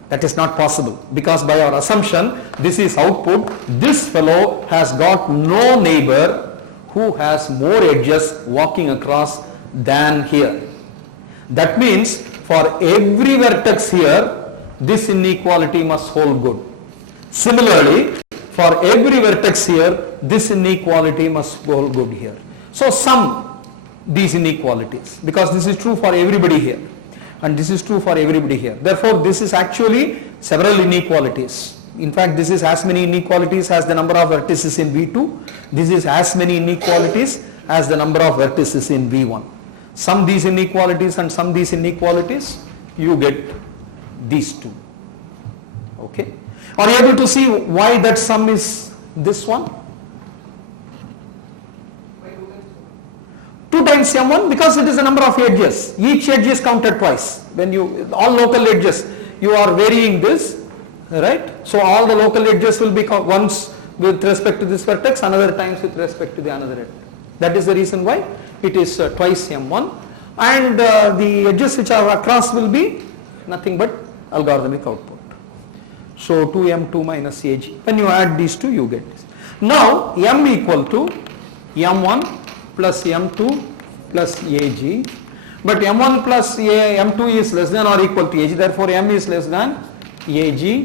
That is not possible, because by our assumption this is output. This fellow has got no neighbor who has more edges walking across than here. That means for every vertex here, this inequality must hold good. Similarly, for every vertex here, this inequality must hold good here. So sum these inequalities, because this is true for everybody here and this is true for everybody here. Therefore, this is actually several inequalities. In fact, this is as many inequalities as the number of vertices in V2. This is as many inequalities as the number of vertices in V1. Sum these inequalities and sum these inequalities, you get these two. Okay. Are you able to see why that sum is this one? 2 times M1, because it is a number of edges. Each edge is counted twice. When you, all local edges, you are varying this, right? So all the local edges will be once with respect to this vertex, another times with respect to the another edge. That is the reason why it is twice M1, and the edges which are across will be nothing but algorithmic output. So 2M2 minus AG. When you add these two, you get this. Now M equal to M1 plus M2 plus AG, but M1 plus M2 is less than or equal to AG, therefore M is less than AG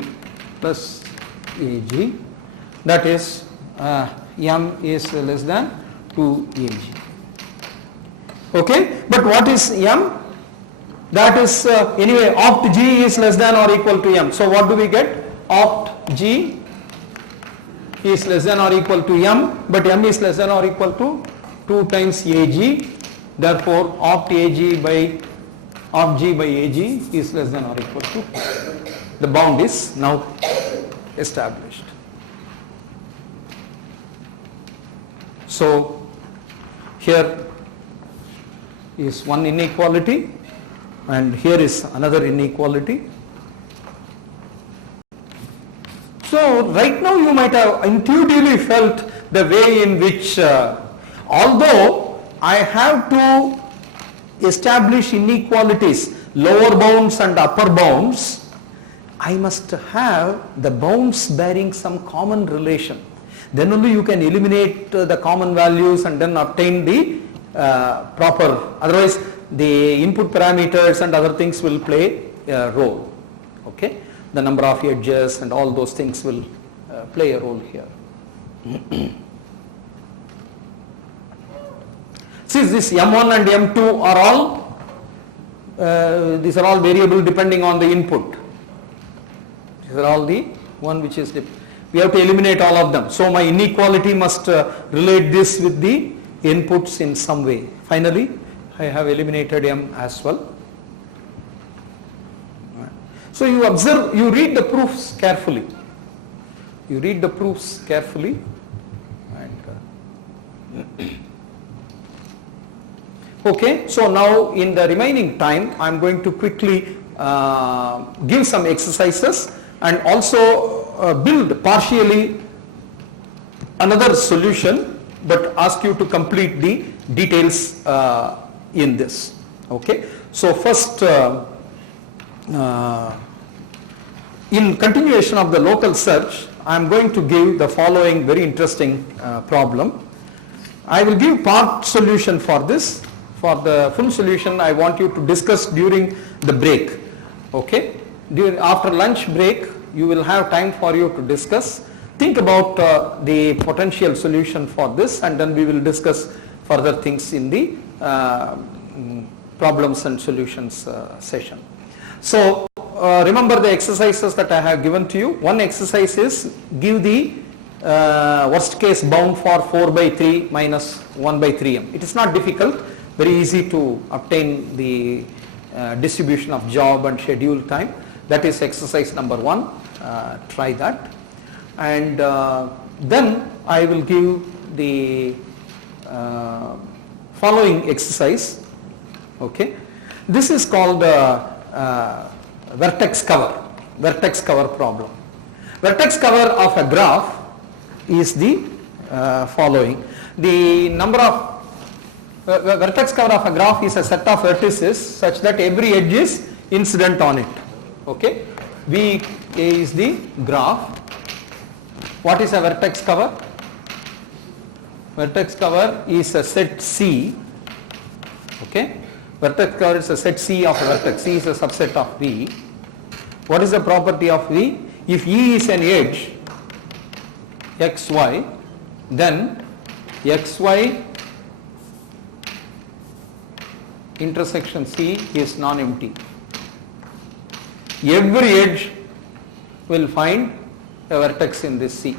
plus AG, that is M is less than 2AG. Okay, but what is M? That is anyway, opt G is less than or equal to M. So what do we get? Opt G is less than or equal to M, but M is less than or equal to 2 times AG. Therefore, opt G by AG is less than or equal to. The bound is now established. So here is one inequality and here is another inequality. So right now you might have intuitively felt the way in which although I have to establish inequalities, lower bounds and upper bounds, I must have the bounds bearing some common relation. Then only you can eliminate the common values and then obtain the proper, otherwise the input parameters and other things will play a role. Okay, the number of edges and all those things will play a role here. Since this M1 and M2 are all, these are all variable depending on the input. These are all the one which is, we have to eliminate all of them. So my inequality must relate this with the inputs in some way. Finally, I have eliminated M as well. So you observe, you read the proofs carefully. You read the proofs carefully. And Okay, so now in the remaining time I am going to quickly give some exercises and also build partially another solution, but ask you to complete the details in this. Okay, so first in continuation of the local search, I am going to give the following very interesting problem. I will give part solution for this. For the full solution, I want you to discuss during the break. Okay, after lunch break, you will have time for you to discuss. Think about the potential solution for this, and then we will discuss further things in the problems and solutions session. So remember the exercises that I have given to you. One exercise is give the worst case bound for 4 by 3 minus 1 by 3m. It is not difficult, very easy to obtain the distribution of job and schedule time. That is exercise number 1. Try that. And then I will give the following exercise. Okay, this is called vertex cover problem. Vertex cover of a graph is the following. The number of vertex cover of a graph is a set of vertices such that every edge is incident on it. Okay, V is the graph. What is a vertex cover? Vertex cover is a set C. Okay, vertex cover is a set C of a vertex. C is a subset of V. What is the property of V? If E is an edge xy, then xy intersection C is non-empty. Every edge will find a vertex in this C.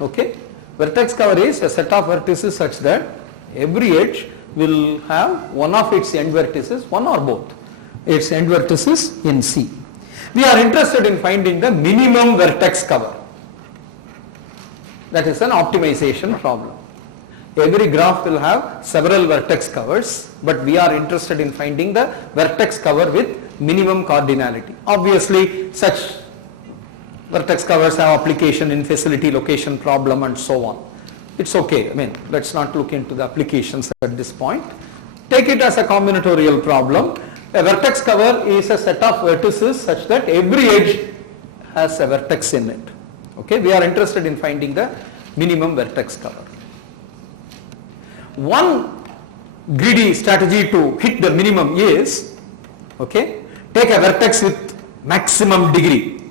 Okay, vertex cover is a set of vertices such that every edge will have one of its end vertices, one or both its end vertices in C. We are interested in finding the minimum vertex cover. That is an optimization problem. Every graph will have several vertex covers, but we are interested in finding the vertex cover with minimum cardinality. Obviously, such vertex covers have application in facility location problem and so on. It's okay. I mean, let's not look into the applications at this point. Take it as a combinatorial problem. A vertex cover is a set of vertices such that every edge has a vertex in it. Okay, we are interested in finding the minimum vertex cover. One greedy strategy to hit the minimum is, okay, take a vertex with maximum degree,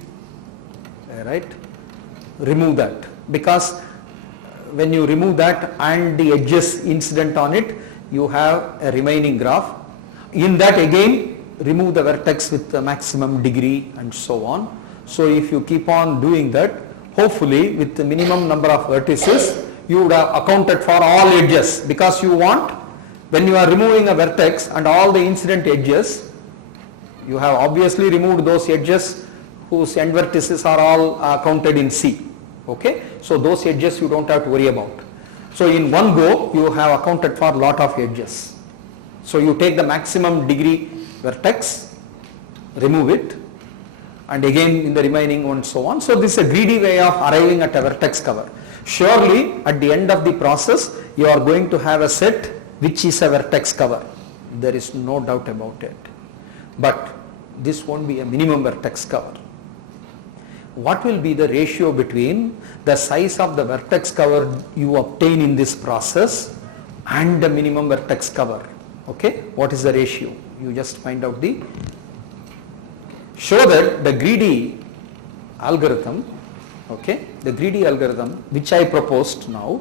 right? Remove that, because when you remove that and the edges incident on it, you have a remaining graph. In that again, remove the vertex with the maximum degree and so on. So if you keep on doing that, hopefully with the minimum number of vertices, you would have accounted for all edges, because you want, when you are removing a vertex and all the incident edges, you have obviously removed those edges whose end vertices are all counted in C. Okay, so those edges you don't have to worry about. So in one go you have accounted for a lot of edges. So you take the maximum degree vertex, remove it, and again in the remaining one, so on. So this is a greedy way of arriving at a vertex cover. Surely at the end of the process you are going to have a set which is a vertex cover. There is no doubt about it. But this won't be a minimum vertex cover. What will be the ratio between the size of the vertex cover you obtain in this process and the minimum vertex cover? Okay, what is the ratio? You just find out the, show that the greedy algorithm, okay, the greedy algorithm which I proposed now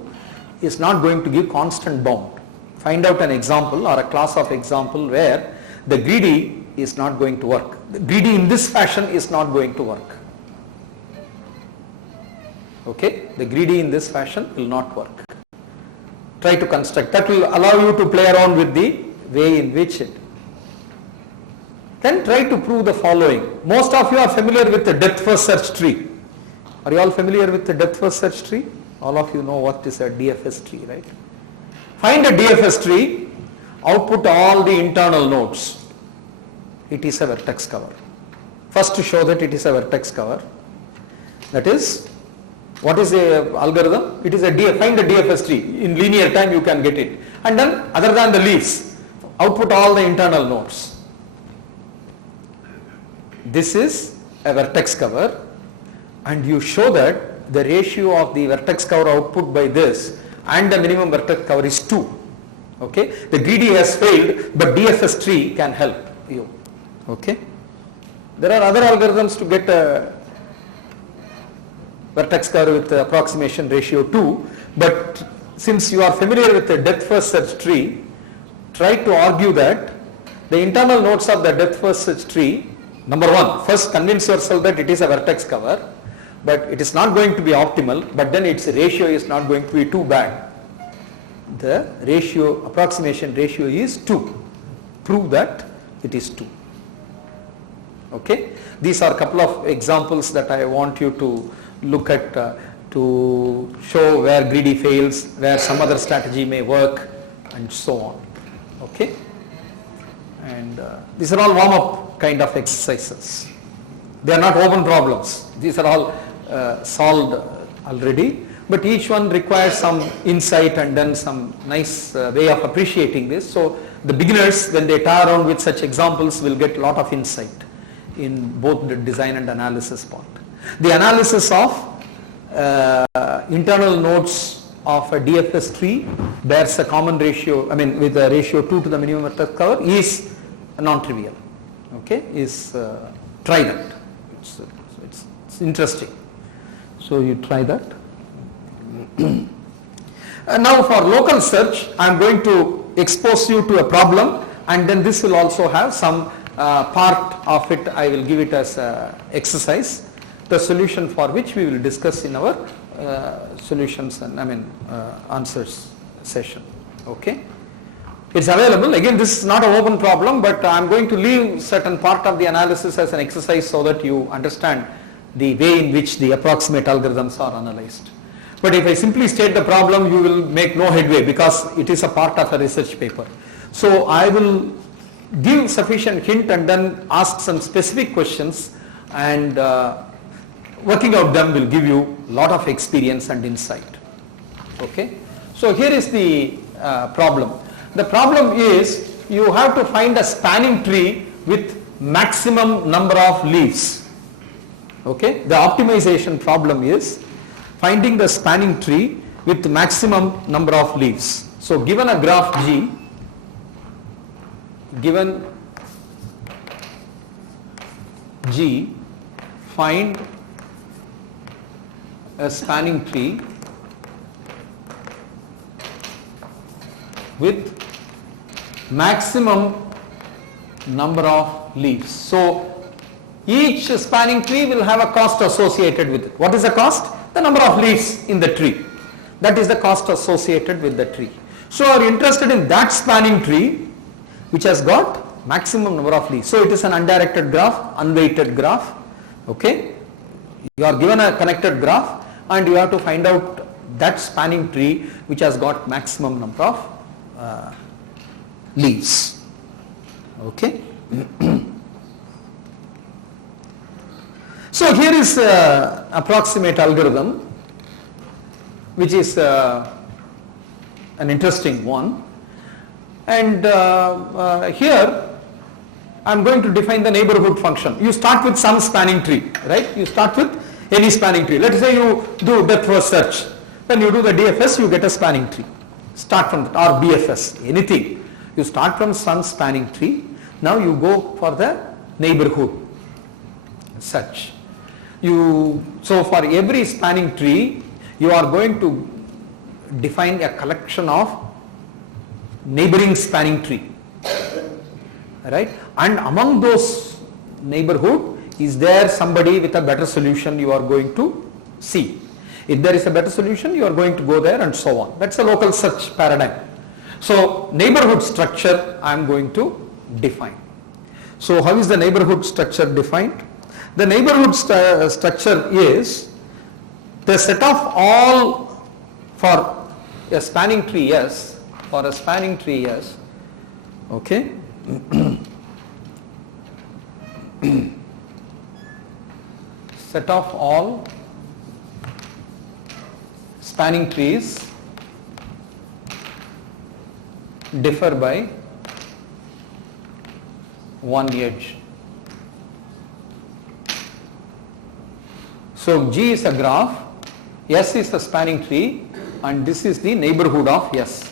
is not going to give constant bound. Find out an example or a class of example where the greedy is not going to work. The greedy in this fashion is not going to work. Okay, the greedy in this fashion will not work. Try to construct. That will allow you to play around with the way in which it. Then try to prove the following. Most of you are familiar with the depth first search tree. Are you all familiar with the depth first search tree? All of you know what is a DFS tree, right? Find a DFS tree, output all the internal nodes. It is a vertex cover. First to show that it is a vertex cover. That is, what is a algorithm? It is find a DFS tree. In linear time you can get it. And then other than the leaves, output all the internal nodes. This is a vertex cover, and you show that the ratio of the vertex cover output by this and the minimum vertex cover is 2. Okay, the greedy has failed, but DFS tree can help you. Okay, there are other algorithms to get a vertex cover with the approximation ratio 2, but since you are familiar with the depth first search tree, try to argue that the internal nodes of the depth first search tree, number one, first convince yourself that it is a vertex cover, but it is not going to be optimal, but then its ratio is not going to be too bad. The ratio, approximation ratio is 2. Prove that it is 2. Okay, these are a couple of examples that I want you to look at to show where greedy fails, where some other strategy may work, and so on. Okay, and these are all warm-up kind of exercises. They are not open problems. These are all solved already, but each one requires some insight and then some nice way of appreciating this. So the beginners, when they tie around with such examples, will get a lot of insight in both the design and analysis part. The analysis of internal nodes of a DFS tree bears a common ratio, with a ratio 2 to the minimum vertex cover is non-trivial. Okay, try that. It's interesting. So you try that. Now for local search, I am going to expose you to a problem, and then this will also have some part of it. I will give it as exercise, the solution for which we will discuss in our solutions and answers session. Okay, it's available. Again, this is not an open problem, but I am going to leave certain part of the analysis as an exercise so that you understand the way in which the approximate algorithms are analyzed. But if I simply state the problem, you will make no headway because it is a part of a research paper. So I will give sufficient hint and then ask some specific questions, and working out them will give you a lot of experience and insight. Okay, so here is the problem. The problem is you have to find a spanning tree with maximum number of leaves. Okay, the optimization problem is finding the spanning tree with maximum number of leaves. So given a graph G, find a spanning tree with maximum number of leaves. So each spanning tree will have a cost associated with it. What is the cost? The number of leaves in the tree. That is the cost associated with the tree. So you are interested in that spanning tree which has got maximum number of leaves. So it is an undirected graph, unweighted graph. Okay, you are given a connected graph and you have to find out that spanning tree which has got maximum number of leaves. Okay. So here is approximate algorithm, which is an interesting one, and here I am going to define the neighborhood function. You start with some spanning tree, right? You start with any spanning tree. Let us say you do depth first search, then you do the DFS, you get a spanning tree. Start from that, or BFS, anything. You start from some spanning tree. Now you go for the neighborhood search. So for every spanning tree, you are going to define a collection of neighboring spanning tree, right? And among those neighborhood, is there somebody with a better solution you are going to see? If there is a better solution, you are going to go there and so on. That's a local search paradigm. So neighborhood structure I am going to define. So how is the neighborhood structure defined? The neighborhood structure is the set of all for a spanning tree S, okay, set of all spanning trees differ by one edge. So G is a graph, S is the spanning tree, and this is the neighborhood of S.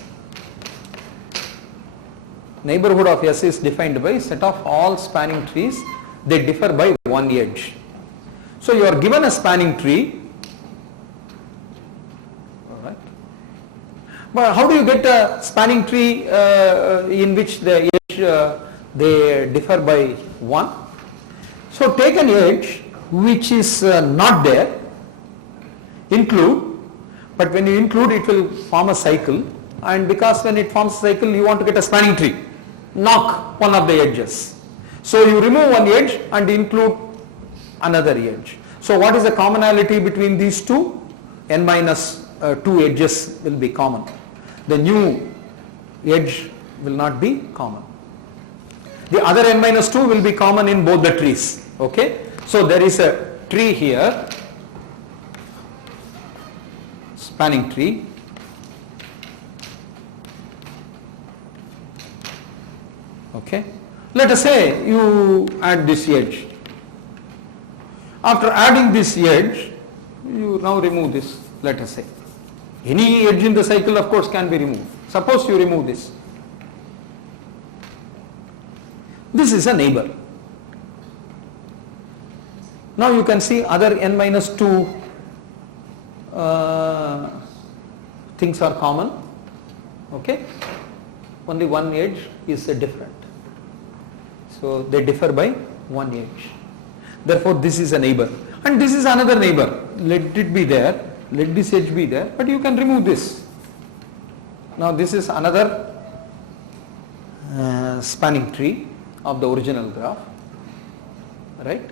Neighborhood of S is defined by set of all spanning trees, they differ by one edge. So you are given a spanning tree, alright. But how do you get a spanning tree in which the edge they differ by 1? So take an edge which is not there, include, but when you include it will form a cycle, and because when it forms a cycle you want to get a spanning tree, knock one of the edges. So you remove one edge and include another edge. So what is the commonality between these two? N minus 2 edges will be common. The new edge will not be common. The other n minus 2 will be common in both the trees. Okay. So there is a tree here, spanning tree. Okay. Let us say you add this edge. After adding this edge, you now remove this, let us say. Any edge in the cycle of course can be removed. Suppose you remove this. This is a neighbor. Now you can see other n minus 2 things are common. Okay. Only one edge is different. So they differ by one edge. Therefore this is a neighbor and this is another neighbor. Let it be there, let this edge be there, but you can remove this. Now this is another spanning tree of the original graph, right?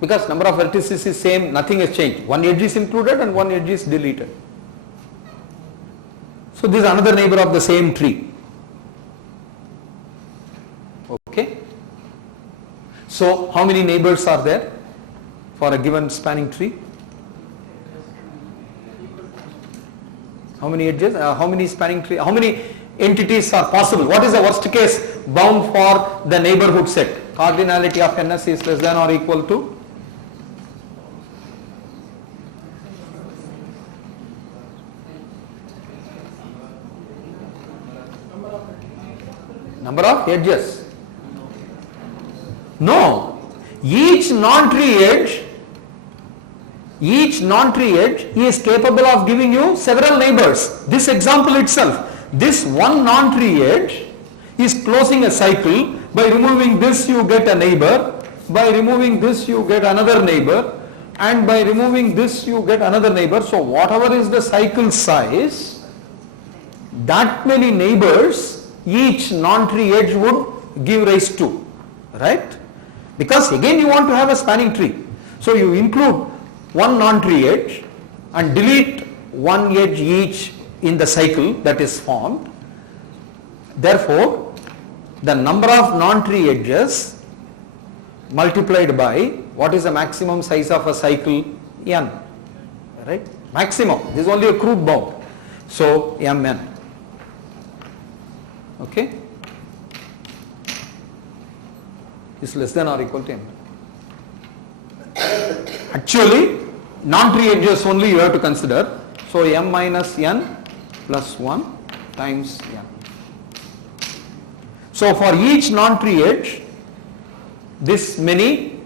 Because number of vertices is same, nothing has changed. One edge is included and one edge is deleted. So this is another neighbor of the same tree. Okay. So how many neighbors are there for a given spanning tree? How many edges? How many spanning tree? How many entities are possible? What is the worst case bound for the neighborhood set? Cardinality of NS is less than or equal to? Number of edges. No. Each non-tree edge is capable of giving you several neighbors. This example itself, this one non-tree edge is closing a cycle. By removing this you get a neighbor, by removing this you get another neighbor, and by removing this you get another neighbor. So whatever is the cycle size, that many neighbors each non-tree edge would give rise to, right? Because again you want to have a spanning tree. So you include one non-tree edge and delete one edge each in the cycle that is formed. Therefore, the number of non-tree edges multiplied by what is the maximum size of a cycle? N, right? Maximum. This is only a crude bound. So Mn. Okay, is less than or equal to m. Actually, non-tree edges only you have to consider. So m minus n plus 1 times n. So for each non-tree edge, this many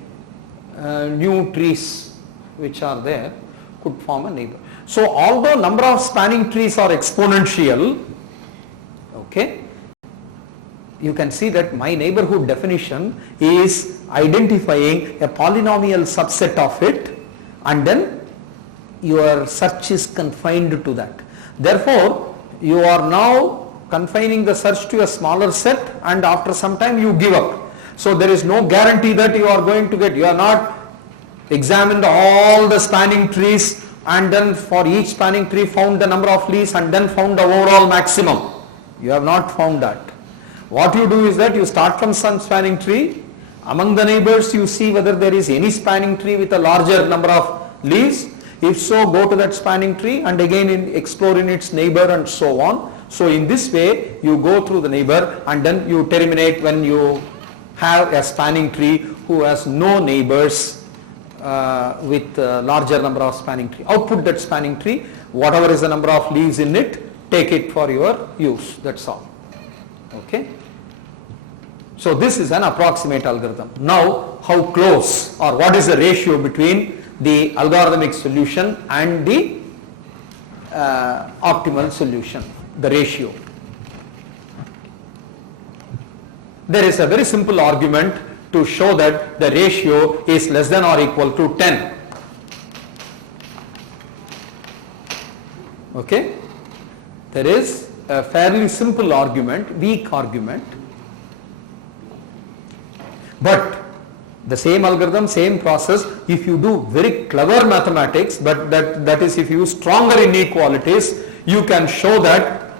new trees which are there could form a neighbor. So although number of spanning trees are exponential, okay, you can see that my neighborhood definition is identifying a polynomial subset of it, and then your search is confined to that. Therefore, you are now confining the search to a smaller set, and after some time you give up. So there is no guarantee that you are going to get, you are not examined all the spanning trees and then for each spanning tree found the number of leaves and then found the overall maximum. You have not found that. What you do is that you start from some spanning tree. Among the neighbors you see whether there is any spanning tree with a larger number of leaves. If so, go to that spanning tree and again explore in its neighbor and so on. So in this way you go through the neighbor and then you terminate when you have a spanning tree who has no neighbors with a larger number of spanning tree. Output that spanning tree, whatever is the number of leaves in it, take it for your use, that's all. Okay. So this is an approximate algorithm. Now how close or what is the ratio between the algorithmic solution and the optimal solution, the ratio. There is a very simple argument to show that the ratio is less than or equal to 10. Okay? There is a fairly simple argument, weak argument, but the same algorithm, same process, if you do very clever mathematics, but that is if you use stronger inequalities, you can show that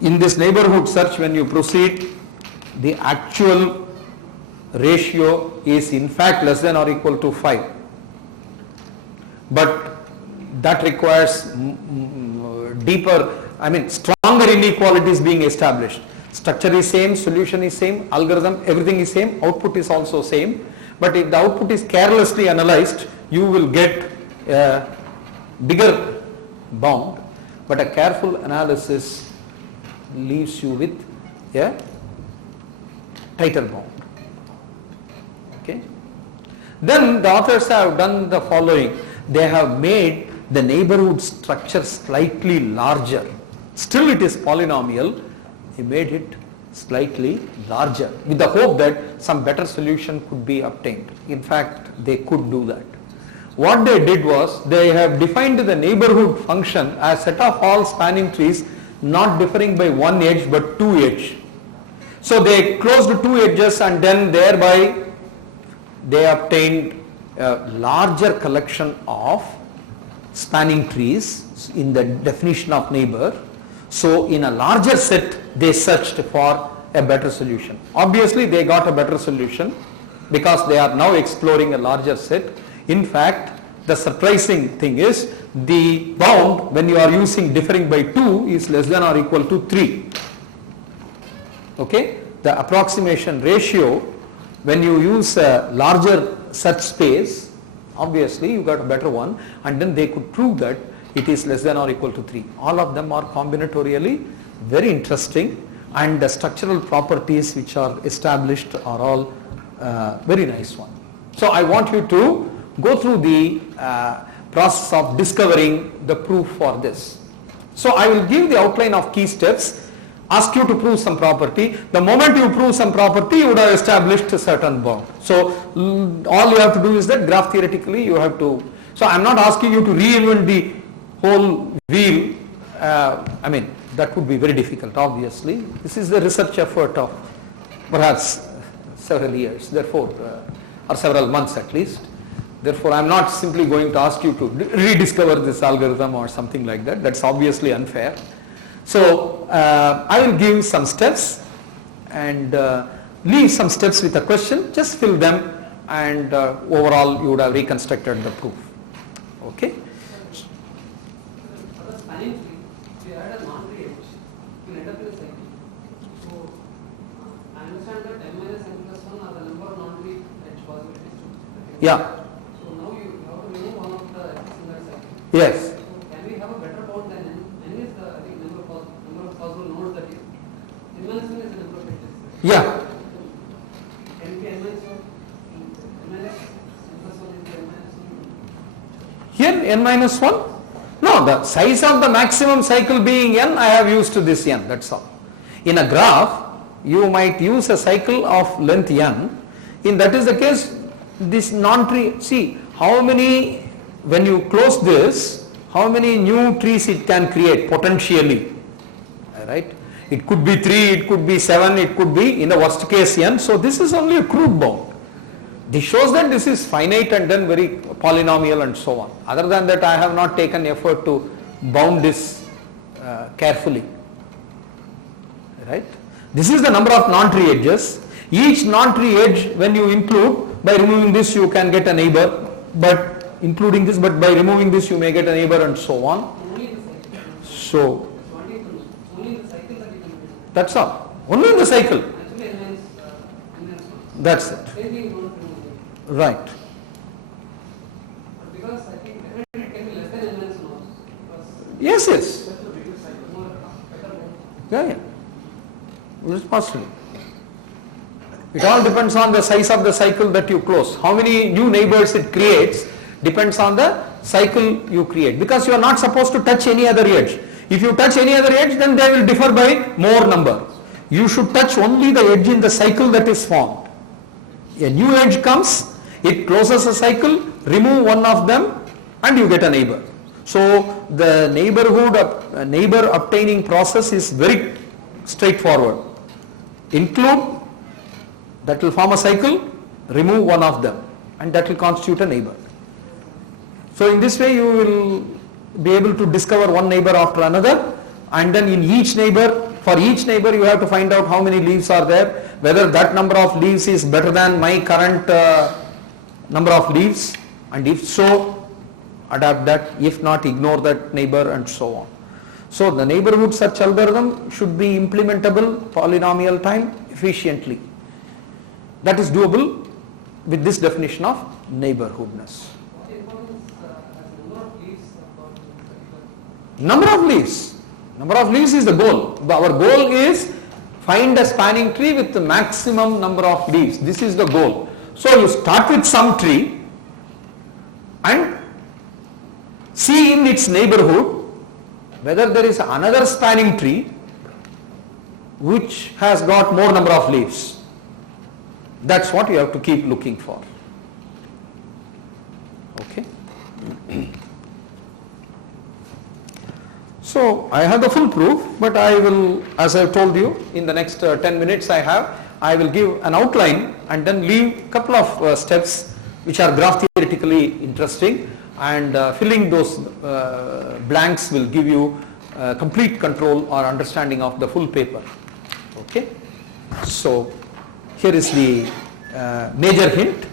in this neighborhood search when you proceed, the actual ratio is in fact less than or equal to 5. But that requires deeper, stronger inequalities being established. Structure is same, solution is same, algorithm, everything is same, output is also same. But if the output is carelessly analyzed, you will get a bigger bound, but a careful analysis leaves you with a tighter bound. Okay. Then the authors have done the following. They have made the neighborhood structure slightly larger. Still it is polynomial. They made it slightly larger with the hope that some better solution could be obtained. In fact, they could do that. What they did was they have defined the neighborhood function as set of all spanning trees not differing by one edge but two edges. So they closed two edges and then thereby they obtained a larger collection of spanning trees in the definition of neighbor. So in a larger set they searched for a better solution. Obviously they got a better solution because they are now exploring a larger set. In fact, the surprising thing is the bound when you are using differing by 2 is less than or equal to 3. Okay? The approximation ratio when you use a larger search space, obviously you got a better one, and then they could prove that it is less than or equal to 3. All of them are combinatorially very interesting, and the structural properties which are established are all very nice one. So I want you to go through the process of discovering the proof for this. So I will give the outline of key steps, ask you to prove some property. The moment you prove some property, you would have established a certain bound. So all you have to do is that graph theoretically you have to, so I am not asking you to reinvent the whole wheel. That would be very difficult, obviously. This is the research effort of perhaps several years, therefore, or several months at least. Therefore, I am not simply going to ask you to rediscover this algorithm or something like that. That's obviously unfair. So, I will give some steps and leave some steps with a question. Just fill them and overall you would have reconstructed the proof. Okay? For the spanning tree, we add a non-tree edge, you end up in a cycle. So, I understand that m minus n plus 1 are the number of non-tree edge possibilities. Yeah. So now you have to remove one of the edges in that cycle. Yes. So can we have a better bound than n? N is the number of possible nodes that is. N minus 1 is the number of edges. Yeah. Can it be n minus 1? N minus n plus 1 is the n minus 1. Here n minus 1? No, the size of the maximum cycle being n, I have used this n, that's all. In a graph, you might use a cycle of length n. In that is the case, this non-tree, see how many, when you close this, how many new trees it can create potentially, right? It could be 3, it could be 7, it could be in the worst case n. So this is only a crude bound. This shows that this is finite and then very polynomial and so on. Other than that, I have not taken effort to bound this carefully. Right? This is the number of non-tree edges. Each non-tree edge, when you include, by removing this you can get a neighbor, but including this, but by removing this you may get a neighbor and so on. So, that's all. Only in the cycle. That's it. Right. Yes, yes. Yeah. It's possible. It all depends on the size of the cycle that you close. How many new neighbors it creates depends on the cycle you create, because you are not supposed to touch any other edge. If you touch any other edge, then they will differ by more number. You should touch only the edge in the cycle that is formed. A new edge comes, it closes a cycle, remove one of them and you get a neighbor. So the neighbor obtaining process is very straightforward. Include, that will form a cycle, remove one of them and that will constitute a neighbor. So in this way you will be able to discover one neighbor after another, and then in each neighbor, for each neighbor you have to find out how many leaves are there, whether that number of leaves is better than my current number of leaves, and if so adapt that, if not ignore that neighbor and so on. So the neighborhood search algorithm should be implementable polynomial time efficiently. That is doable with this definition of neighborhoodness. Number of leaves. Number of leaves is the goal. Our goal is find a spanning tree with the maximum number of leaves. This is the goal. So you start with some tree and see in its neighborhood whether there is another spanning tree which has got more number of leaves. That's what you have to keep looking for. Okay. So I have the full proof, but I will, as I have told you, in the next 10 minutes I will give an outline and then leave a couple of steps which are graph theoretically interesting, and filling those blanks will give you complete control or understanding of the full paper. Okay. So here is the major hint.